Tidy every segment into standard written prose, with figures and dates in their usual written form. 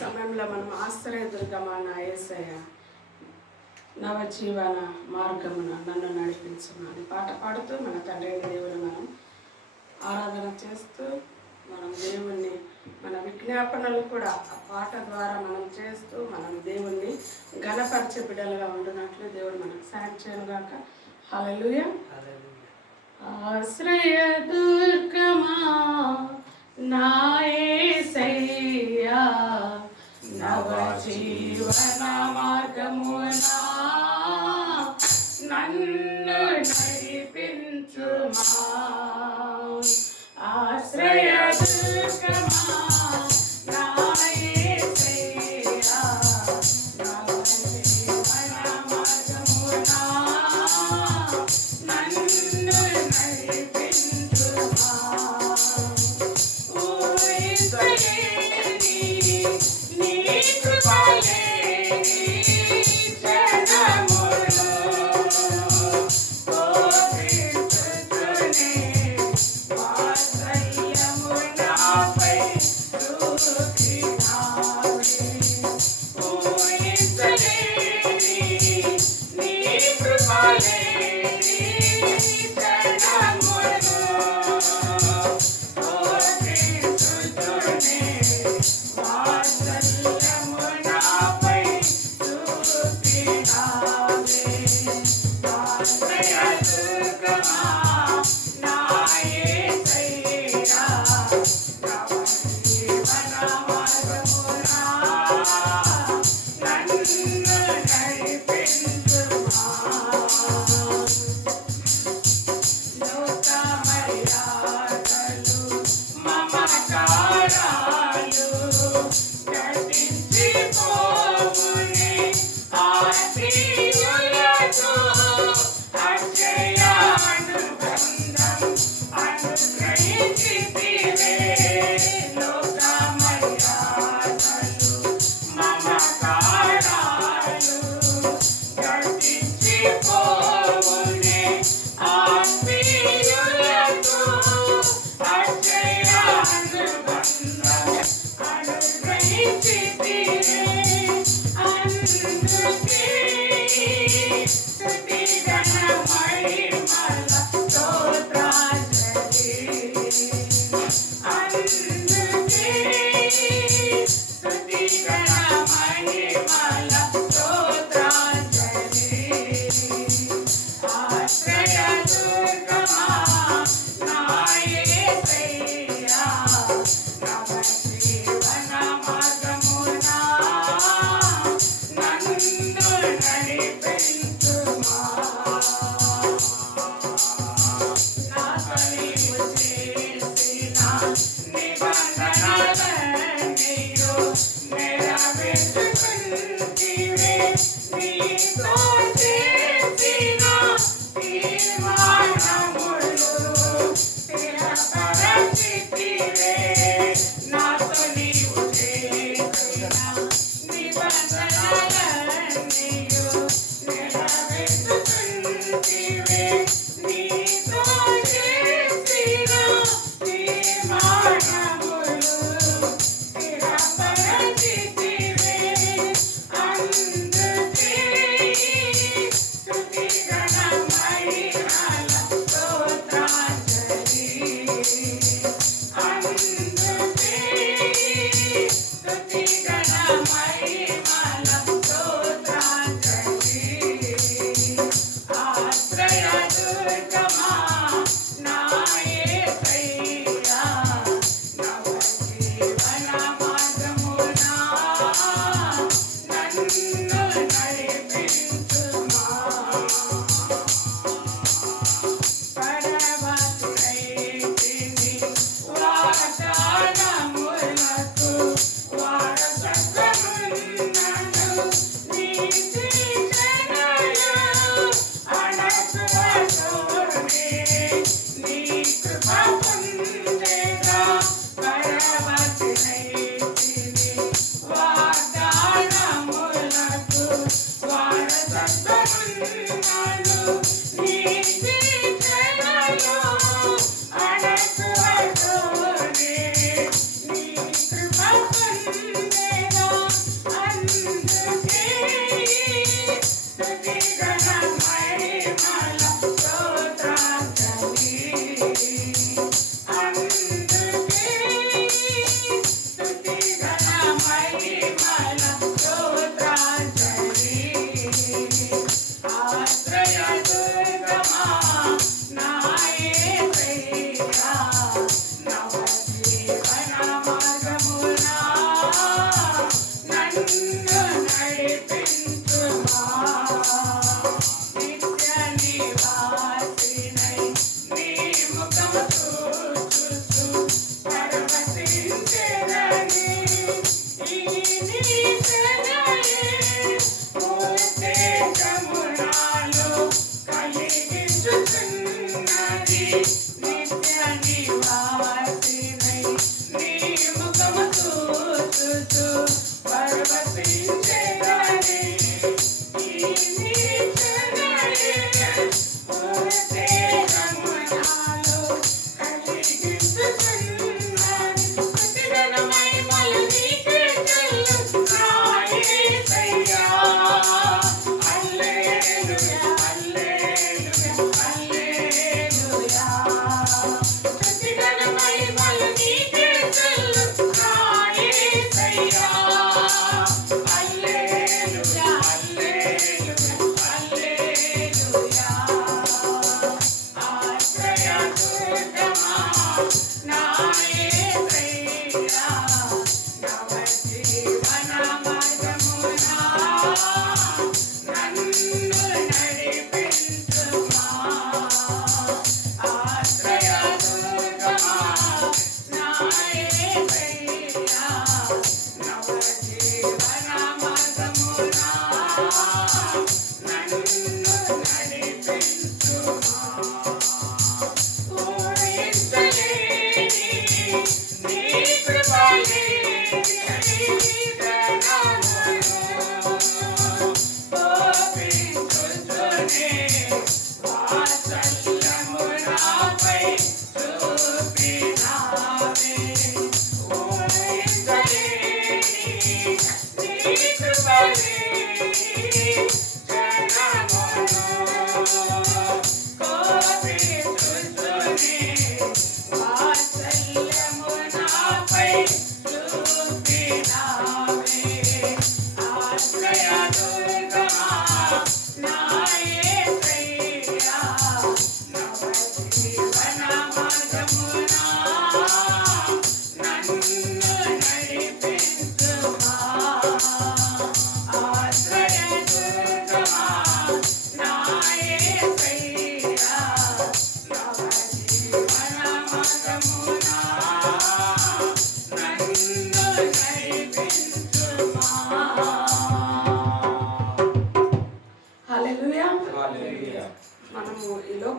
సమయంలో మనం ఆశ్రయదుర్గమా నా యేసయ్య నవజీవన మార్గమున నన్ను నడిపించున్నాను పాట పాడుతూ మన తండ్రి దేవుని మనం ఆరాధన చేస్తూ మనం దేవుణ్ణి మన విజ్ఞాపనలు కూడా ఆ పాట ద్వారా మనం చేస్తూ మనం దేవుణ్ణి ఘనపరిచే బిడ్డలుగా ఉంటున్నట్లు దేవుడు మనకు సాయం చేయనుగాక. హల్లెలూయా. ఆశ్రయదుర్గమా నా యేసయ్యా నవజీవన మార్గమునా నన్ను నడిపించుమా. ఆశ్రయదుర్గమా నా యేసయ్యా నవజీవన మార్గమునా నన్ను నడిపించుమా.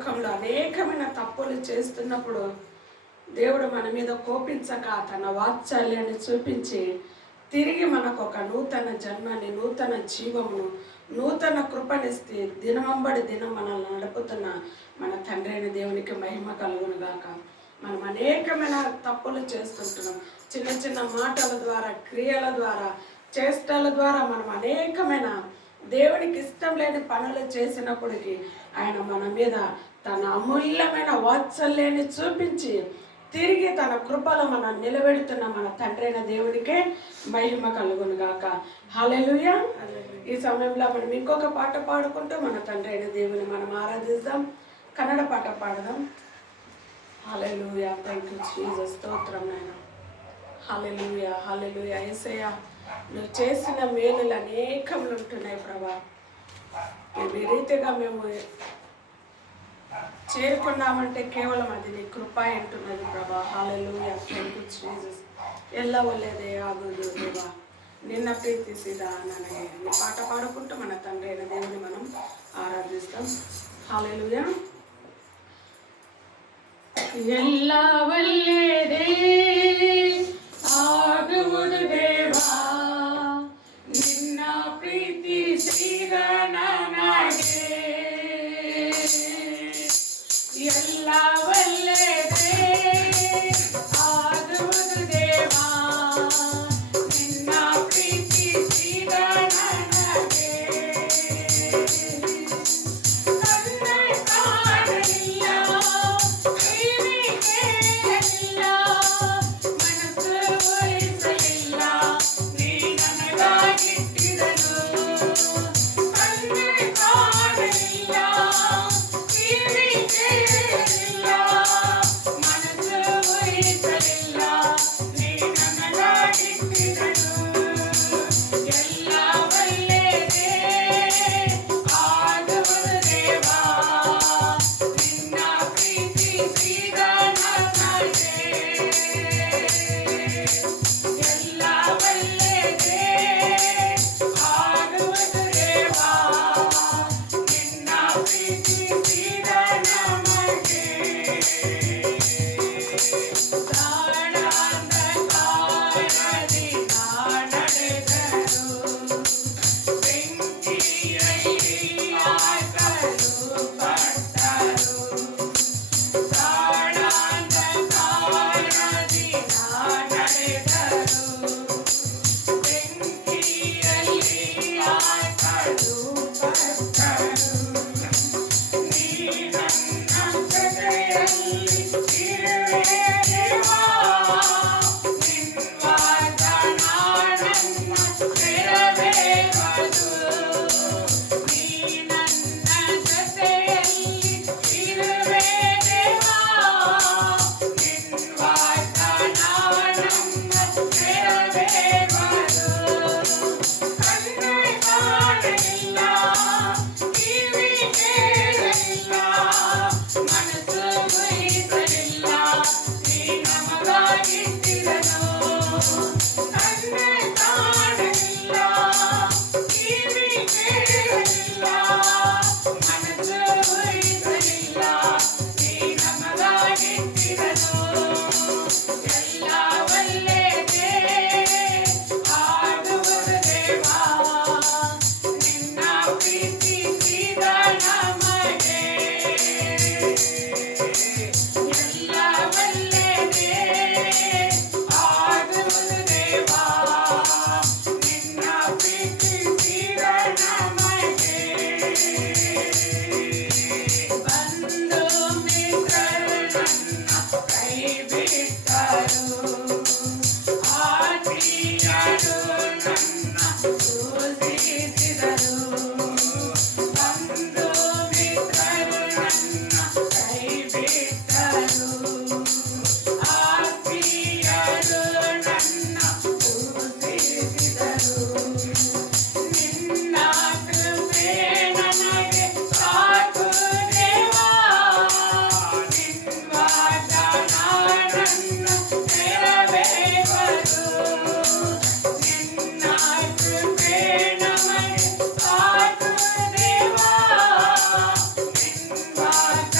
లోకంలో అనేకమైన తప్పులు చేస్తున్నప్పుడు దేవుడు మన మీద కోపించక తన వాత్సల్యాన్ని చూపించి తిరిగి మనకు ఒక నూతన జన్మని, నూతన జీవమును, నూతన కృపనిస్తే దినమంబడి దినం మనల్ని నడుపుతున్న మన తండ్రి అయిన దేవునికి మహిమ కలుగును గాక. మనం అనేకమైన తప్పులు చేస్తుంటున్నాం. చిన్న చిన్న మాటల ద్వారా, క్రియల ద్వారా, చేష్టల ద్వారా మనం అనేకమైన దేవునికి ఇష్టం లేని పనులు చేసినప్పటికీ ఆయన మన మీద తన అమూల్యమైన వాత్సల్యాన్ని చూపించి తిరిగి తన కృపలో మనం నిలబెడుతున్న మన తండ్రి అయిన దేవునికే మహిమ కలుగును గాక. హల్లెలూయా. ఈ సమయంలో మనం ఇంకొక పాట పాడుకుంటూ మన తండ్రి అయిన దేవుని మనం ఆరాధిద్దాం. కన్నడ పాట పాడదాం. హల్లెలూయా. Thank you Jesus. స్తోత్రం నాయన. హల్లెలూయా, హల్లెలూయా. యేసయ్యా, నువ్వు చేసిన మేలులు అనేకములు ఉంటున్నాయి ప్రభా. ఈ రీతిగా మేము చేరుకున్నామంటే కేవలం అది నీ కృప అంటున్నది ప్రభా. హల్లెలూయా. Thank you Jesus. ఎల్లవలేదే ఆగుదు దేవా, నిన్న ప్రీతిసిదా ನನಗೆ. నీ పాట పాడుకుంటూ మన తండ్రి అయిన దేవుని మనం ఆరాధిస్తాం. హల్లెలూయా. ఎల్లవలేదే ఆగుదు దేవా, నిన్న ಪ್ರೀತಿಸಿದ ನನಗೆ. ಎಲ್ಲವಲ್ಲದೆ ಆಗುವುದು ದೇವಾ, ನಿನ್ನ ಪ್ರೀತಿಸಿದ ನನಗೆ. ಕಣ್ಣೆ ಕಾಣಲಿಲ್ಲ, ಕಿವಿ ಕೇಳಲಿಲ್ಲ, ಮನಸ್ಸು ಊಹಿಸಲಿಲ್ಲ, ನೀ ನನಗಾಗಿಟ್ಟಿದನು. ಕಣ್ಣೆ ಕಾಣಲಿಲ್ಲ, ಕಿವಿ ಕೇಳಲಿಲ್ಲ, ಮನಸ್ಸು ಊಹಿಸಲಿಲ್ಲ, ನೀ ನನಗಾಗಿಟ್ಟಿದನು. ಎಲ್ಲವಲ್ಲದೆ ಆಗುವುದು ದೇವಾ, ನಿನ್ನ ಪ್ರೀತಿಸಿದ ನನಗೆ. ಎಲ್ಲವಲ್ಲದೆ ಆಗುವುದು ದೇವಾ, ನಿನ್ನ ಪ್ರೀತಿಸಿದ ನಮಗೆ. ಗಾಢಾಂಧಕಾರದಿ ನಾ ನಡೆದರು, ಬೆಂಕಿಯಲ್ಲಿ ಹಾಕಲು ಪಟ್ಟರು. ಗಾಢಾಂಧಕಾರದಿ ನಾ ನಡೆದರು, ಬೆಂಕಿಯಲ್ಲಿ ಹಾಕಲು ಪಟ್ಟರು. ನೀ ನನ್ನ ಜೊತೆಯಲ್ಲಿ ಇರುವೆ ದೇವಾ, ನಿನ್ವಾದ ನಾನನ್ನ ಬಿಡಬೇಕದು. ನೀ ನನ್ನ ಜೊತೆಯಲ್ಲಿ ಇರುವೆ ದೇವಾ, ನಿನ್ವಾದ ನಾನನ್ನ ಬಿಡಬೇಕದು. ಕಣ್ಣೆ ಕಾಣಲಿಲ್ಲ, ಕಿವಿ ಕೇಳಲಿಲ್ಲ, ಮನಸ್ಸು ಊಹಿಸಲಿಲ್ಲ, ನೀ ನಮಗಾಗಿಟ್ಟಿದನು. ಕಣ್ಣೆ ಕಾಣಲಿಲ್ಲ, ಕಿವಿ ಕೇಳಲಿಲ್ಲ, ಮನಸ್ಸು ಊಹಿಸಲಿಲ್ಲ, ನೀ ನಮಗಾಗಿಟ್ಟಿದನು. ಎಲ್ಲವಲ್ಲದೆ ಆಗುವುದು ದೇವಾ, ನಿನ್ನ ಪ್ರೀತಿಸಿದ ನಮಗೆ. ಎಲ್ಲವಲ್ಲದೆ ಆಗುವುದು ದೇವಾ, ನಿನ್ನ ಪ್ರೀತಿಸಿದ ನಮಗೆ. ಬಂಧು ಮಿತ್ರರು ನನ್ನ ಕೈ ಬಿಟ್ಟರು, ಆತ್ಮೀಯರು ನನ್ನ ಸೂಚಿಸಿದರು. ಬಂಧು ಮಿತ್ರರು ನನ್ನ ಕೈ ಬಿಟ್ಟರು, ಆತ್ಮೀಯರು ನನ್ನ ಸೂಚಿಸಿದರು. ನಿನ್ನ ಕೃಪೆ ನನಗೆ ಸಾಕು ದೇವಾ, ನಿನ್ವಾದ ನಾನನ್ನ ನೆರವೇರದು. ನಿನ್ನ ಕೃಪೆ ನಮಗೆ ಸಾಕು ದೇವಾ, ನಿನ್ವಾದ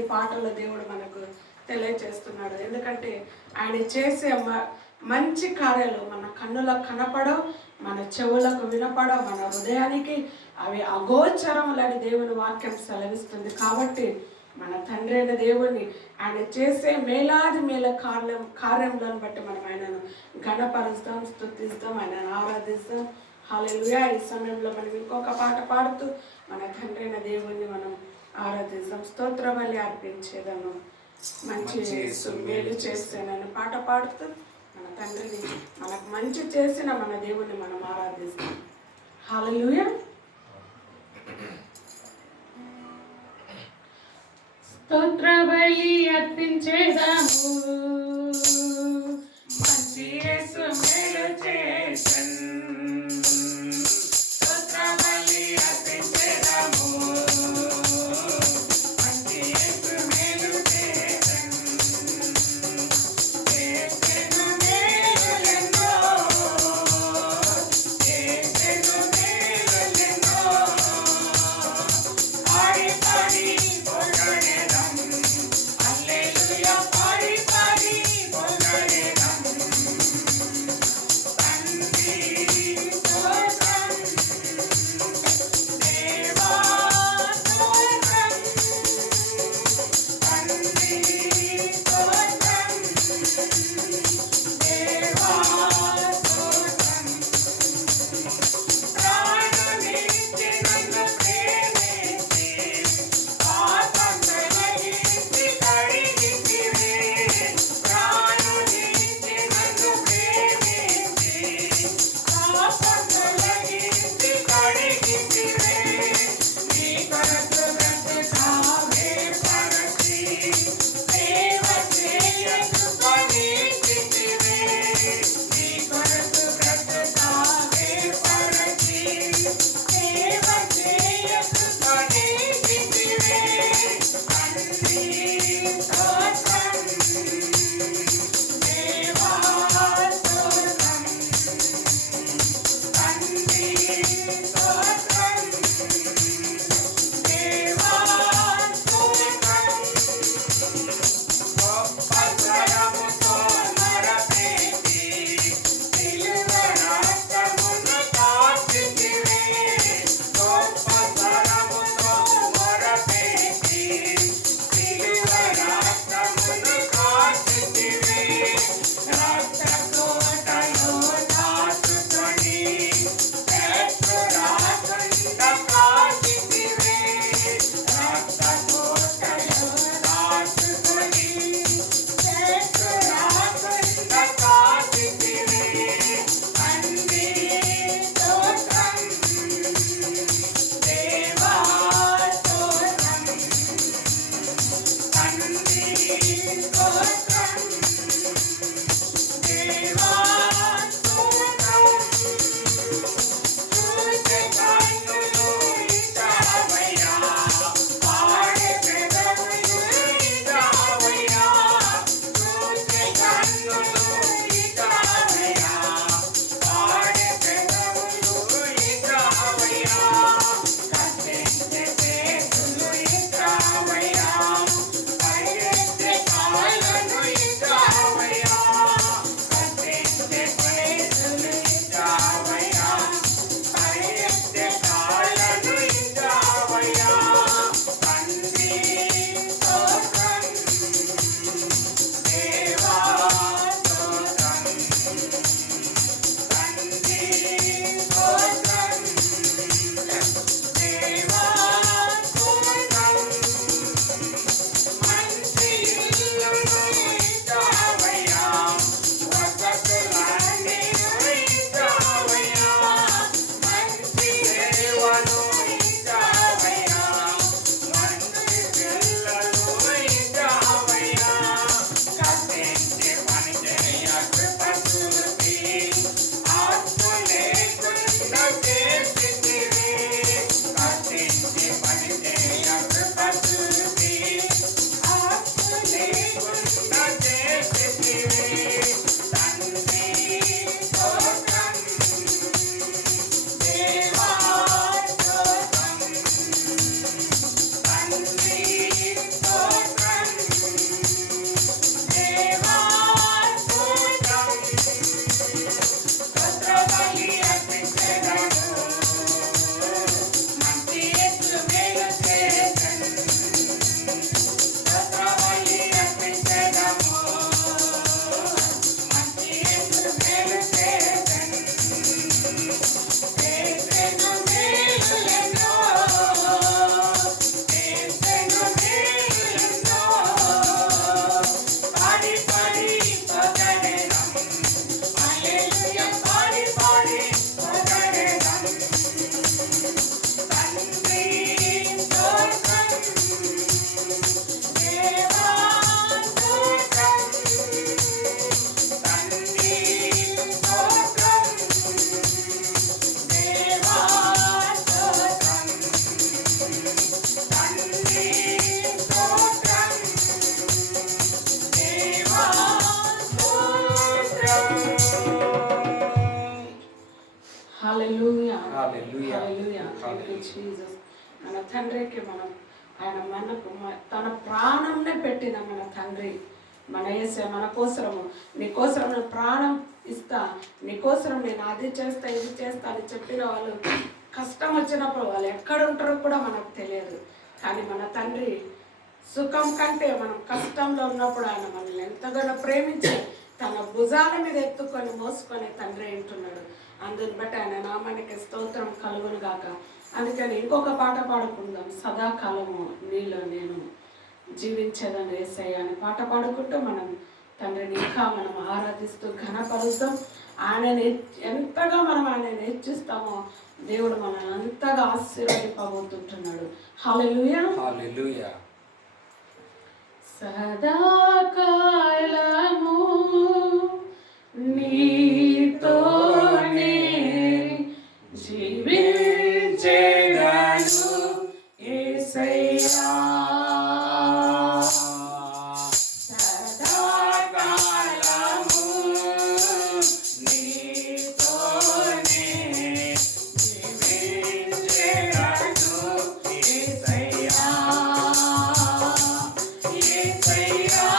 ఈ పాటలో దేవుడు మనకు తెలియజేస్తున్నాడు. ఎందుకంటే ఆయన చేసే మంచి కార్యాలు మన కన్నులకు కనపడవు, మన చెవులకు వినపడవు, మన హృదయానికి అవి అగోచరములని దేవుని వాక్యం సెలవిస్తుంది. కాబట్టి మన తండ్రి అయిన దేవుణ్ణి ఆయన చేసే మేలాది కార్యములను బట్టి మనం ఆయనను ఘనపరుస్తాం, స్తుతిస్తాం, ఆయనను ఆరాధిస్తాం. హల్లెలూయా. ఈ సమయంలో మనం ఇంకొక పాట పాడుతూ మన తండ్రి అయిన దేవుణ్ణి మనం ఆరాధిస్తాం, స్తోత్ర బలి అర్పించేదను. మంచి మేలు చేస్తానని పాట పాడుతూ మన తండ్రిని, మనకు మంచి చేసిన మన దేవుణ్ణి మనం ఆరాధిస్తాం. హల్లెలూయా. స్తోత్ర బలి అర్పించేదము, మంచి యేసు మేలు చేసెను. స్తోత్ర బలి అర్పించేదము, మంచి యేసు మేలు చేసెను. చేసెను మేలులెన్నో, చేసెను మేలులెన్నో, పాడి పాడి పొగడెదం, హల్లెలూయా పాడి పాడి హల్లెలూయా. Thank you Jesus. మన తండ్రికి మనం ఆయన మనకు తన ప్రాణంనే పెట్టిన మన తండ్రి, మన యేసే మన కోసరము, నీకోసరం నేను ప్రాణం ఇస్తా, నీకోసరం నేను అది చేస్తా ఇది చేస్తా అని చెప్పిన వాళ్ళు కష్టం వచ్చినప్పుడు వాళ్ళు ఎక్కడ ఉంటారో కూడా మనకు తెలియదు. కానీ మన తండ్రి సుఖం కంటే మనం కష్టంలో ఉన్నప్పుడు ఆయన మనల్ని ఎంతగానో ప్రేమించి తన భుజాల మీద ఎత్తుకొని మోసుకొని తండ్రి వింటున్నాడు. అందుని బట్టి ఆయన నామానికి స్తోత్రం కలుగును గాక. అందుకని ఇంకొక పాట పాడుకుందాం, సదాకాలము నీలో నేను జీవించేదని యేసయ్య అని పాట పాడుకుంటూ మనం తండ్రిని ఇంకా మనం ఆరాధిస్తూ ఘనపరుస్తాం. ఆయనని ఎంతగా మనం ఆయన హెచ్చిస్తామో దేవుడు మనల్ని అంతగా ఆశీర్వదింపబోతుంటున్నాడు. హల్లెలూయా, హల్లెలూయా. సదాకాలము నీతోనే జీవించేదను యేసయ్యా. Yeah.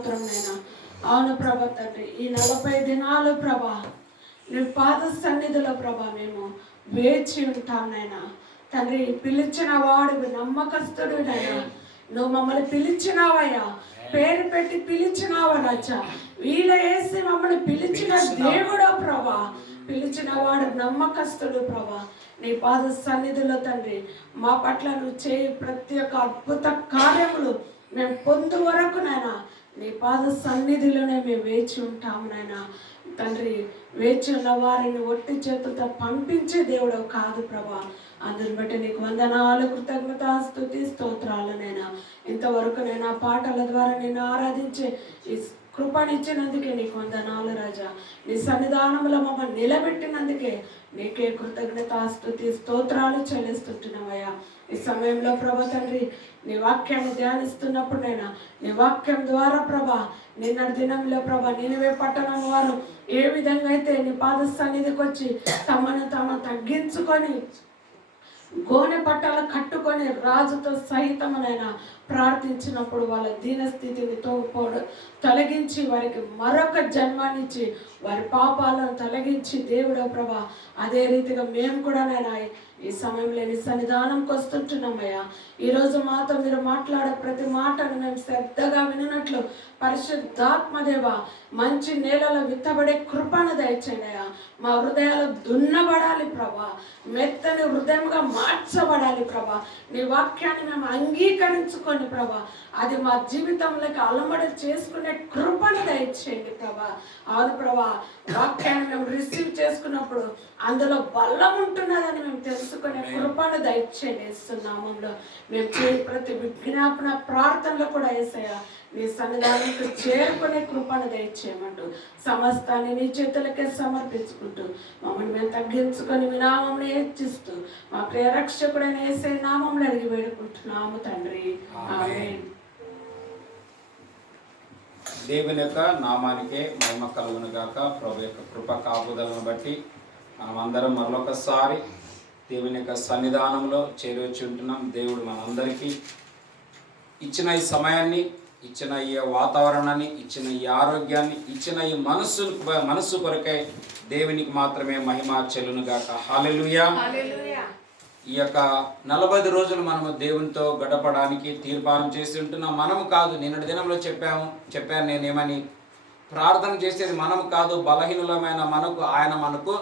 స్తోత్రం నైనా. అవును ప్రభా తండ్రి, ఈ 40 దినాలు ప్రభా నీ పాద సన్నిధిలో ప్రభా మేము వేచి ఉంటాం నైనా. తండ్రి, పిలిచిన వాడు నమ్మకస్తుడు నైనా. నువ్వు మమ్మల్ని పిలిచినావయ్యా, పేరు పెట్టి పిలిచినావా రాజా. వీళ్ళ వేసి మమ్మల్ని పిలిచిన దేవుడో ప్రభా, పిలిచిన వాడు నమ్మకస్తుడు ప్రభా. నీ పాద సన్నిధిలో తండ్రి మా పట్ల నువ్వు చేయి ప్రతి ఒక్క అద్భుత కార్యములు మేము పొందు వరకు నైనా నీ పాద సన్నిధిలోనే మేము వేచి ఉంటాము నాయనా. తండ్రి, వేచి ఉన్న వారిని ఒట్టి చేతులతో పంపించే దేవుడు కాదు ప్రభా. అందుని బట్టి నీకు వందనాలు, కృతజ్ఞత, స్తుతి, స్తోత్రాలు నైనా. ఇంతవరకు నేను పాటల ద్వారా నిన్ను ఆరాధించే ఈ కృపనిచ్చినందుకే నీకు వందనాలు రాజా. నీ సన్నిధానంలో మమ్మల్ని నిలబెట్టినందుకే నీకే కృతజ్ఞత, స్తుతి, స్తోత్రాలు చెల్లిస్తుంటున్నావయ్యా. ఈ సమయంలో ప్రభా తండ్రి, నీ వాక్యాన్ని ధ్యానిస్తున్నప్పుడు నైనా నీ వాక్యం ద్వారా ప్రభా నిన్నటి దినంలో ప్రభా నినివే పట్టణం వారు ఏ విధంగా అయితే నీ పాద సన్నిధికి వచ్చి తమను తాము తగ్గించుకొని గోనె పట్టాలు కట్టుకొని రాజుతో సహితమునైనా ప్రార్థించినప్పుడు వాళ్ళ దీనస్థితిని తొలగించి వారికి మరొక జన్మానిచ్చి వారి పాపాలను తొలగించి దేవుడో ప్రభా, అదే రీతిగా మేము కూడా నైనా ఈ సమయంలో నీ సన్నిధానంకి వస్తుంటున్నామయ్యా. ఈరోజు మాతో మీరు మాట్లాడే ప్రతి మాటను మేము శ్రద్ధగా వినట్లు పరిశుద్ధాత్మదేవ మంచి నేలలో విత్తబడే కృపను దయచేయనయ్యా. మా హృదయాలు దున్నబడాలి ప్రభా, మెత్తని హృదయంగా మార్చబడాలి ప్రభా. నీ వాక్యాన్ని మేము అంగీకరించుకొని ప్రభా అది మా జీవితంలోకి అలమడి చేసుకునే కృపను దయచేయండి ప్రభా. అవును ప్రభా, వాక్యాన్ని మేము రిసీవ్ చేసుకున్నప్పుడు అందులో బలం ఉంటున్నదని మేము తెలుసుకునే కృపను దయచేయండి. నామంలో మేము చేయ ప్రతి విజ్ఞాపన ప్రార్థనలో కూడా యేసయ్యా నీ సన్నిధానంతో చేరుకునే కృపను దయచేయమంటూ సమస్తాన్ని నీ చేతులకే సమర్పించుకుంటూ మమ్మల్ని మేము తగ్గించుకొని మీ నామంలో హెచ్చిస్తూ మా ప్రియరక్షకుడైన యేసయ్య నామంలో అడిగి వేడుకుంటున్నాము తండ్రి, ఆమేన్. దేవుని యొక్క నామానికే మహిమ కలుగును గాక. ప్రభు యొక్క కృప కాపుదలను బట్టి మనం అందరం మరొకసారి దేవుని యొక్క సన్నిధానంలో చేరొచ్చి ఉంటున్నాం. దేవుడు మనందరికీ ఇచ్చిన ఈ సమయాన్ని, ఇచ్చిన ఈ వాతావరణాన్ని, ఇచ్చిన ఈ ఆరోగ్యాన్ని, ఇచ్చిన ఈ మనస్సు కొరకై దేవునికి మాత్రమే మహిమ చెల్లును గాక. హల్లెలూయా. ఈ యొక్క 40 రోజులు మనము దేవునితో గడపడానికి తీర్మానం చేసి ఉంటున్నాం. మనము కాదు, నిన్నటి దినంలో చెప్పాను నేనేమని, ప్రార్థన చేసేది మనము కాదు, బలహీనులమైన ఆయన మనకు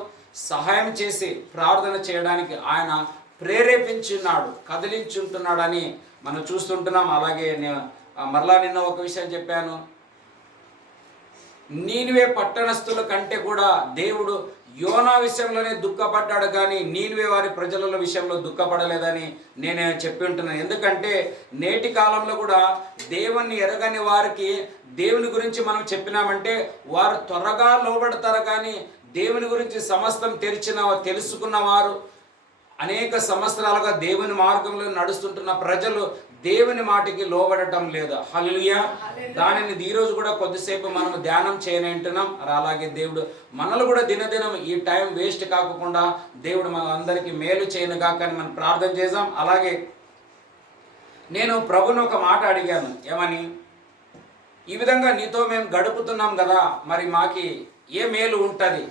సహాయం చేసి ప్రార్థన చేయడానికి ఆయన ప్రేరేపించున్నాడు, కదిలించుంటున్నాడని మనం చూస్తుంటున్నాం. అలాగే మరలా నిన్న ఒక విషయం చెప్పాను, నీనివే పట్టణస్థుల కంటే కూడా దేవుడు యోనా విషయంలోనే దుఃఖపడ్డాడు, కానీ నీనివే వారి ప్రజల విషయంలో దుఃఖపడలేదని నేను చెప్పి ఉంటున్నాను. ఎందుకంటే నేటి కాలంలో కూడా దేవుణ్ణి ఎరగని వారికి దేవుని గురించి మనం చెప్పినామంటే వారు త్వరగా లోబడతారు, కానీ దేవుని గురించి సమస్తం తెలుసుకున్న వారు, అనేక సంవత్సరాలుగా దేవుని మార్గంలో నడుస్తుంటున్న ప్రజలు దేవుని మాటకి లోబడటం లేదు. హల్లెలూయా. దానిని ఈరోజు కూడా కొద్దిసేపు మనం ధ్యానం చేయనంటున్నాం. అలాగే దేవుడు మనల్ని కూడా దినదినం ఈ టైం వేస్ట్ కాకుండా దేవుడు మన అందరికీ మేలు చేయనుగా కానీ మనం ప్రార్థన చేద్దాం. అలాగే నేను ప్రభుని ఒక మాట అడిగాను, ఏమని, ఈ విధంగా నీతో మేము గడుపుతున్నాం కదా, మరి మాకి ఏ మేలు ఉంటుంది,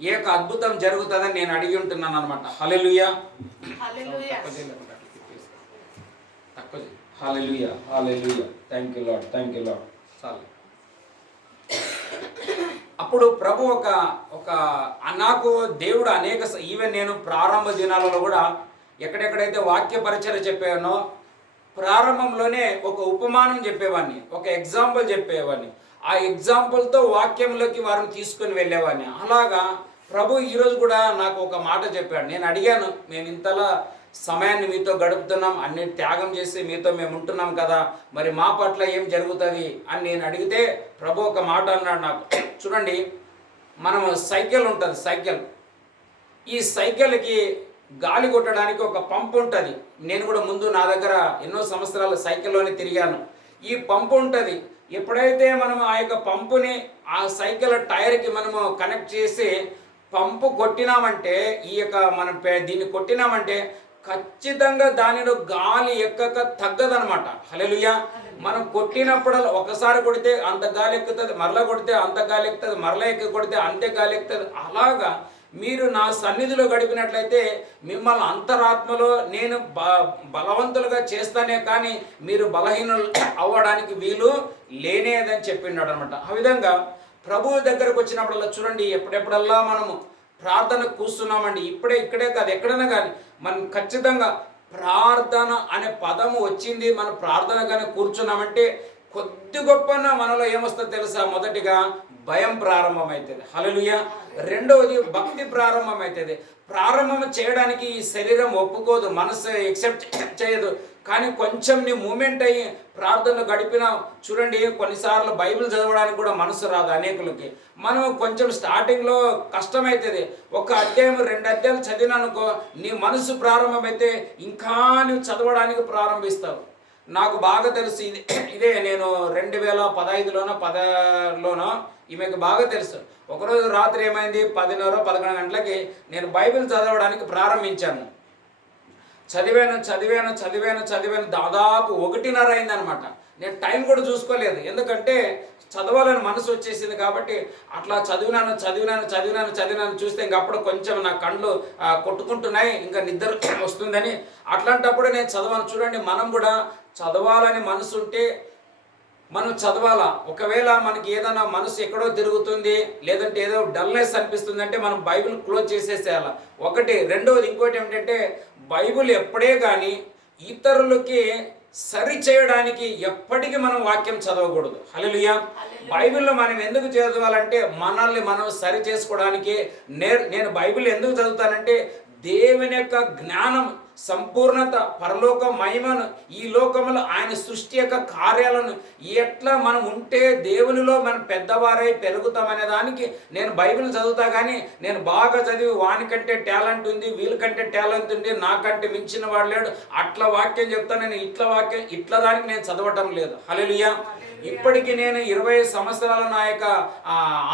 ఏ ఒక అద్భుతం జరుగుతుందని నేను అడిగి ఉంటున్నాను అనమాట. హల్లెలూయా. హల్లెలూయా, హల్లెలూయా. Thank you Lord, thank you Lord. చాలు. అప్పుడు ప్రభు ఒక నాకు దేవుడు అనేక ఈవెన్ నేను ప్రారంభ దినాలలో కూడా ఎక్కడెక్కడైతే వాక్య పరిచయం చెప్పానో ప్రారంభంలోనే ఒక ఉపమానం చెప్పేవాడిని, ఒక ఎగ్జాంపుల్ చెప్పేవాడిని. ఆ ఎగ్జాంపుల్తో వాక్యంలోకి వారిని తీసుకొని వెళ్ళేవాడిని. అలాగా ప్రభు ఈరోజు కూడా నాకు ఒక మాట చెప్పాడు. నేను అడిగాను, మేము ఇంతలా సమయాన్ని మీతో గడుపుతున్నాం, అన్ని త్యాగం చేసి మీతో మేము ఉంటున్నాం కదా, మరి మా పట్ల ఏం జరుగుతుంది అని నేను అడిగితే ప్రభు ఒక మాట అన్నాడు నాకు. చూడండి, మనం సైకిల్ ఉంటుంది, ఈ సైకిల్కి గాలి కొట్టడానికి ఒక పంపు ఉంటుంది. నేను కూడా ముందు నా దగ్గర ఎన్నో సంవత్సరాలు సైకిల్లోనే తిరిగాను. ఈ పంపు ఉంటుంది. ఎప్పుడైతే మనం ఆ యొక్క పంపుని ఆ సైకిల్ టైర్కి మనము కనెక్ట్ చేసి పంపు కొట్టినామంటే, ఈ యొక్క మనం దీన్ని కొట్టినామంటే ఖచ్చితంగా దానిలో గాలి ఎక్కక తగ్గదనమాట. హల్లెలూయా. మనం కొట్టినప్పుడల్లా ఒకసారి కొడితే అంత గాలి ఎక్కుతుంది, మరలా కొడితే అంత గాలి ఎక్కుతుంది, మరలా ఎక్కి కొడితే అంతే గాలి ఎక్కుతుంది. అలాగా మీరు నా సన్నిధిలో గడిపినట్లయితే మిమ్మల్ని అంతరాత్మలో నేను బలవంతులుగా చేస్తానే కానీ మీరు బలహీనులు అవ్వడానికి వీలు లేనేదని చెప్పినాడు అనమాట. ఆ విధంగా ప్రభువు దగ్గరకు వచ్చినప్పుడల్లా చూడండి, ఎప్పుడెప్పుడల్లా మనము ప్రార్థన కూర్చున్నామండి, ఇక్కడే కాదు ఎక్కడైనా కానీ మనం ఖచ్చితంగా ప్రార్థన అనే పదము వచ్చింది, మనం ప్రార్థన కానీ కూర్చున్నామంటే కొద్ది గొప్పన మనలో ఏమొస్తుందో తెలుసా? మొదటిగా భయం ప్రారంభమవుతుంది. హల్లెలూయా. రెండవది భక్తి ప్రారంభమవుతుంది. ప్రారంభం చేయడానికి ఈ శరీరం ఒప్పుకోదు, మనసు ఎక్సెప్ట్ చేయదు. కానీ కొంచెం నీ మూమెంట్ అయ్యి ప్రార్థనలు గడిపిన చూడండి, కొన్నిసార్లు బైబిల్ చదవడానికి కూడా మనసు రాదు అనేకులకి. మనం కొంచెం స్టార్టింగ్లో కష్టమవుతుంది. ఒక అధ్యాయం 2 అధ్యాయాలు చదివినానుకో నీ మనసు ప్రారంభమైతే ఇంకా నువ్వు చదవడానికి ప్రారంభిస్తావు. నాకు బాగా తెలుసు ఇదే నేను 2015లోనో 16లోనో ఈమెకు బాగా తెలుసు. ఒకరోజు రాత్రి ఏమైంది, 10:30-11 గంటలకి నేను బైబిల్ చదవడానికి ప్రారంభించాను. చదివాను దాదాపు 1:30 అయిందనమాట. నేను టైం కూడా చూసుకోలేదు, ఎందుకంటే చదవాలని మనసు వచ్చేసింది కాబట్టి. అట్లా చదివినాను చూస్తే ఇంక అప్పుడు కొంచెం నా కళ్ళు కొట్టుకుంటున్నాయి, ఇంకా నిద్ర వస్తుందని. అట్లాంటప్పుడు నేను చదవను. చూడండి, మనం కూడా చదవాలని మనసు ఉంటే మనం చదవాలా. ఒకవేళ మనకి ఏదైనా మనసు ఎక్కడో తిరుగుతుంది, లేదంటే ఏదో డల్నెస్ అనిపిస్తుంది అంటే మనం బైబిల్ క్లోజ్ చేసేసేయాల. ఒకటి. రెండవది ఇంకోటి ఏమిటంటే బైబిల్ ఎప్పుడే కానీ ఇతరులకి సరి చేయడానికి ఎప్పటికీ మనం వాక్యం చదవకూడదు. హల్లెలూయా. బైబిల్లో మనం ఎందుకు చదవాలంటే మనల్ని మనం సరి చేసుకోవడానికి. నేను బైబిల్ ఎందుకు చదువుతానంటే దేవుని యొక్క జ్ఞానం, సంపూర్ణత, పరలోక మహిమను, ఈ లోకంలో ఆయన సృష్టి యొక్క కార్యాలను ఎట్లా మనం ఉంటే దేవునిలో మనం పెద్దవారై పెరుగుతామనే దానికి నేను బైబిల్ చదువుతా. కానీ నేను బాగా చదివి వానికంటే టాలెంట్ ఉంది, వీళ్ళకంటే టాలెంట్ ఉంది, నాకంటే మించిన వాడు లేడు, అట్లా వాక్యం చెప్తాను నేను, ఇట్లా దానికి నేను చదవటం లేదు. హల్లెలూయా. ఇప్పటికీ నేను 20 సంవత్సరాల నా యొక్క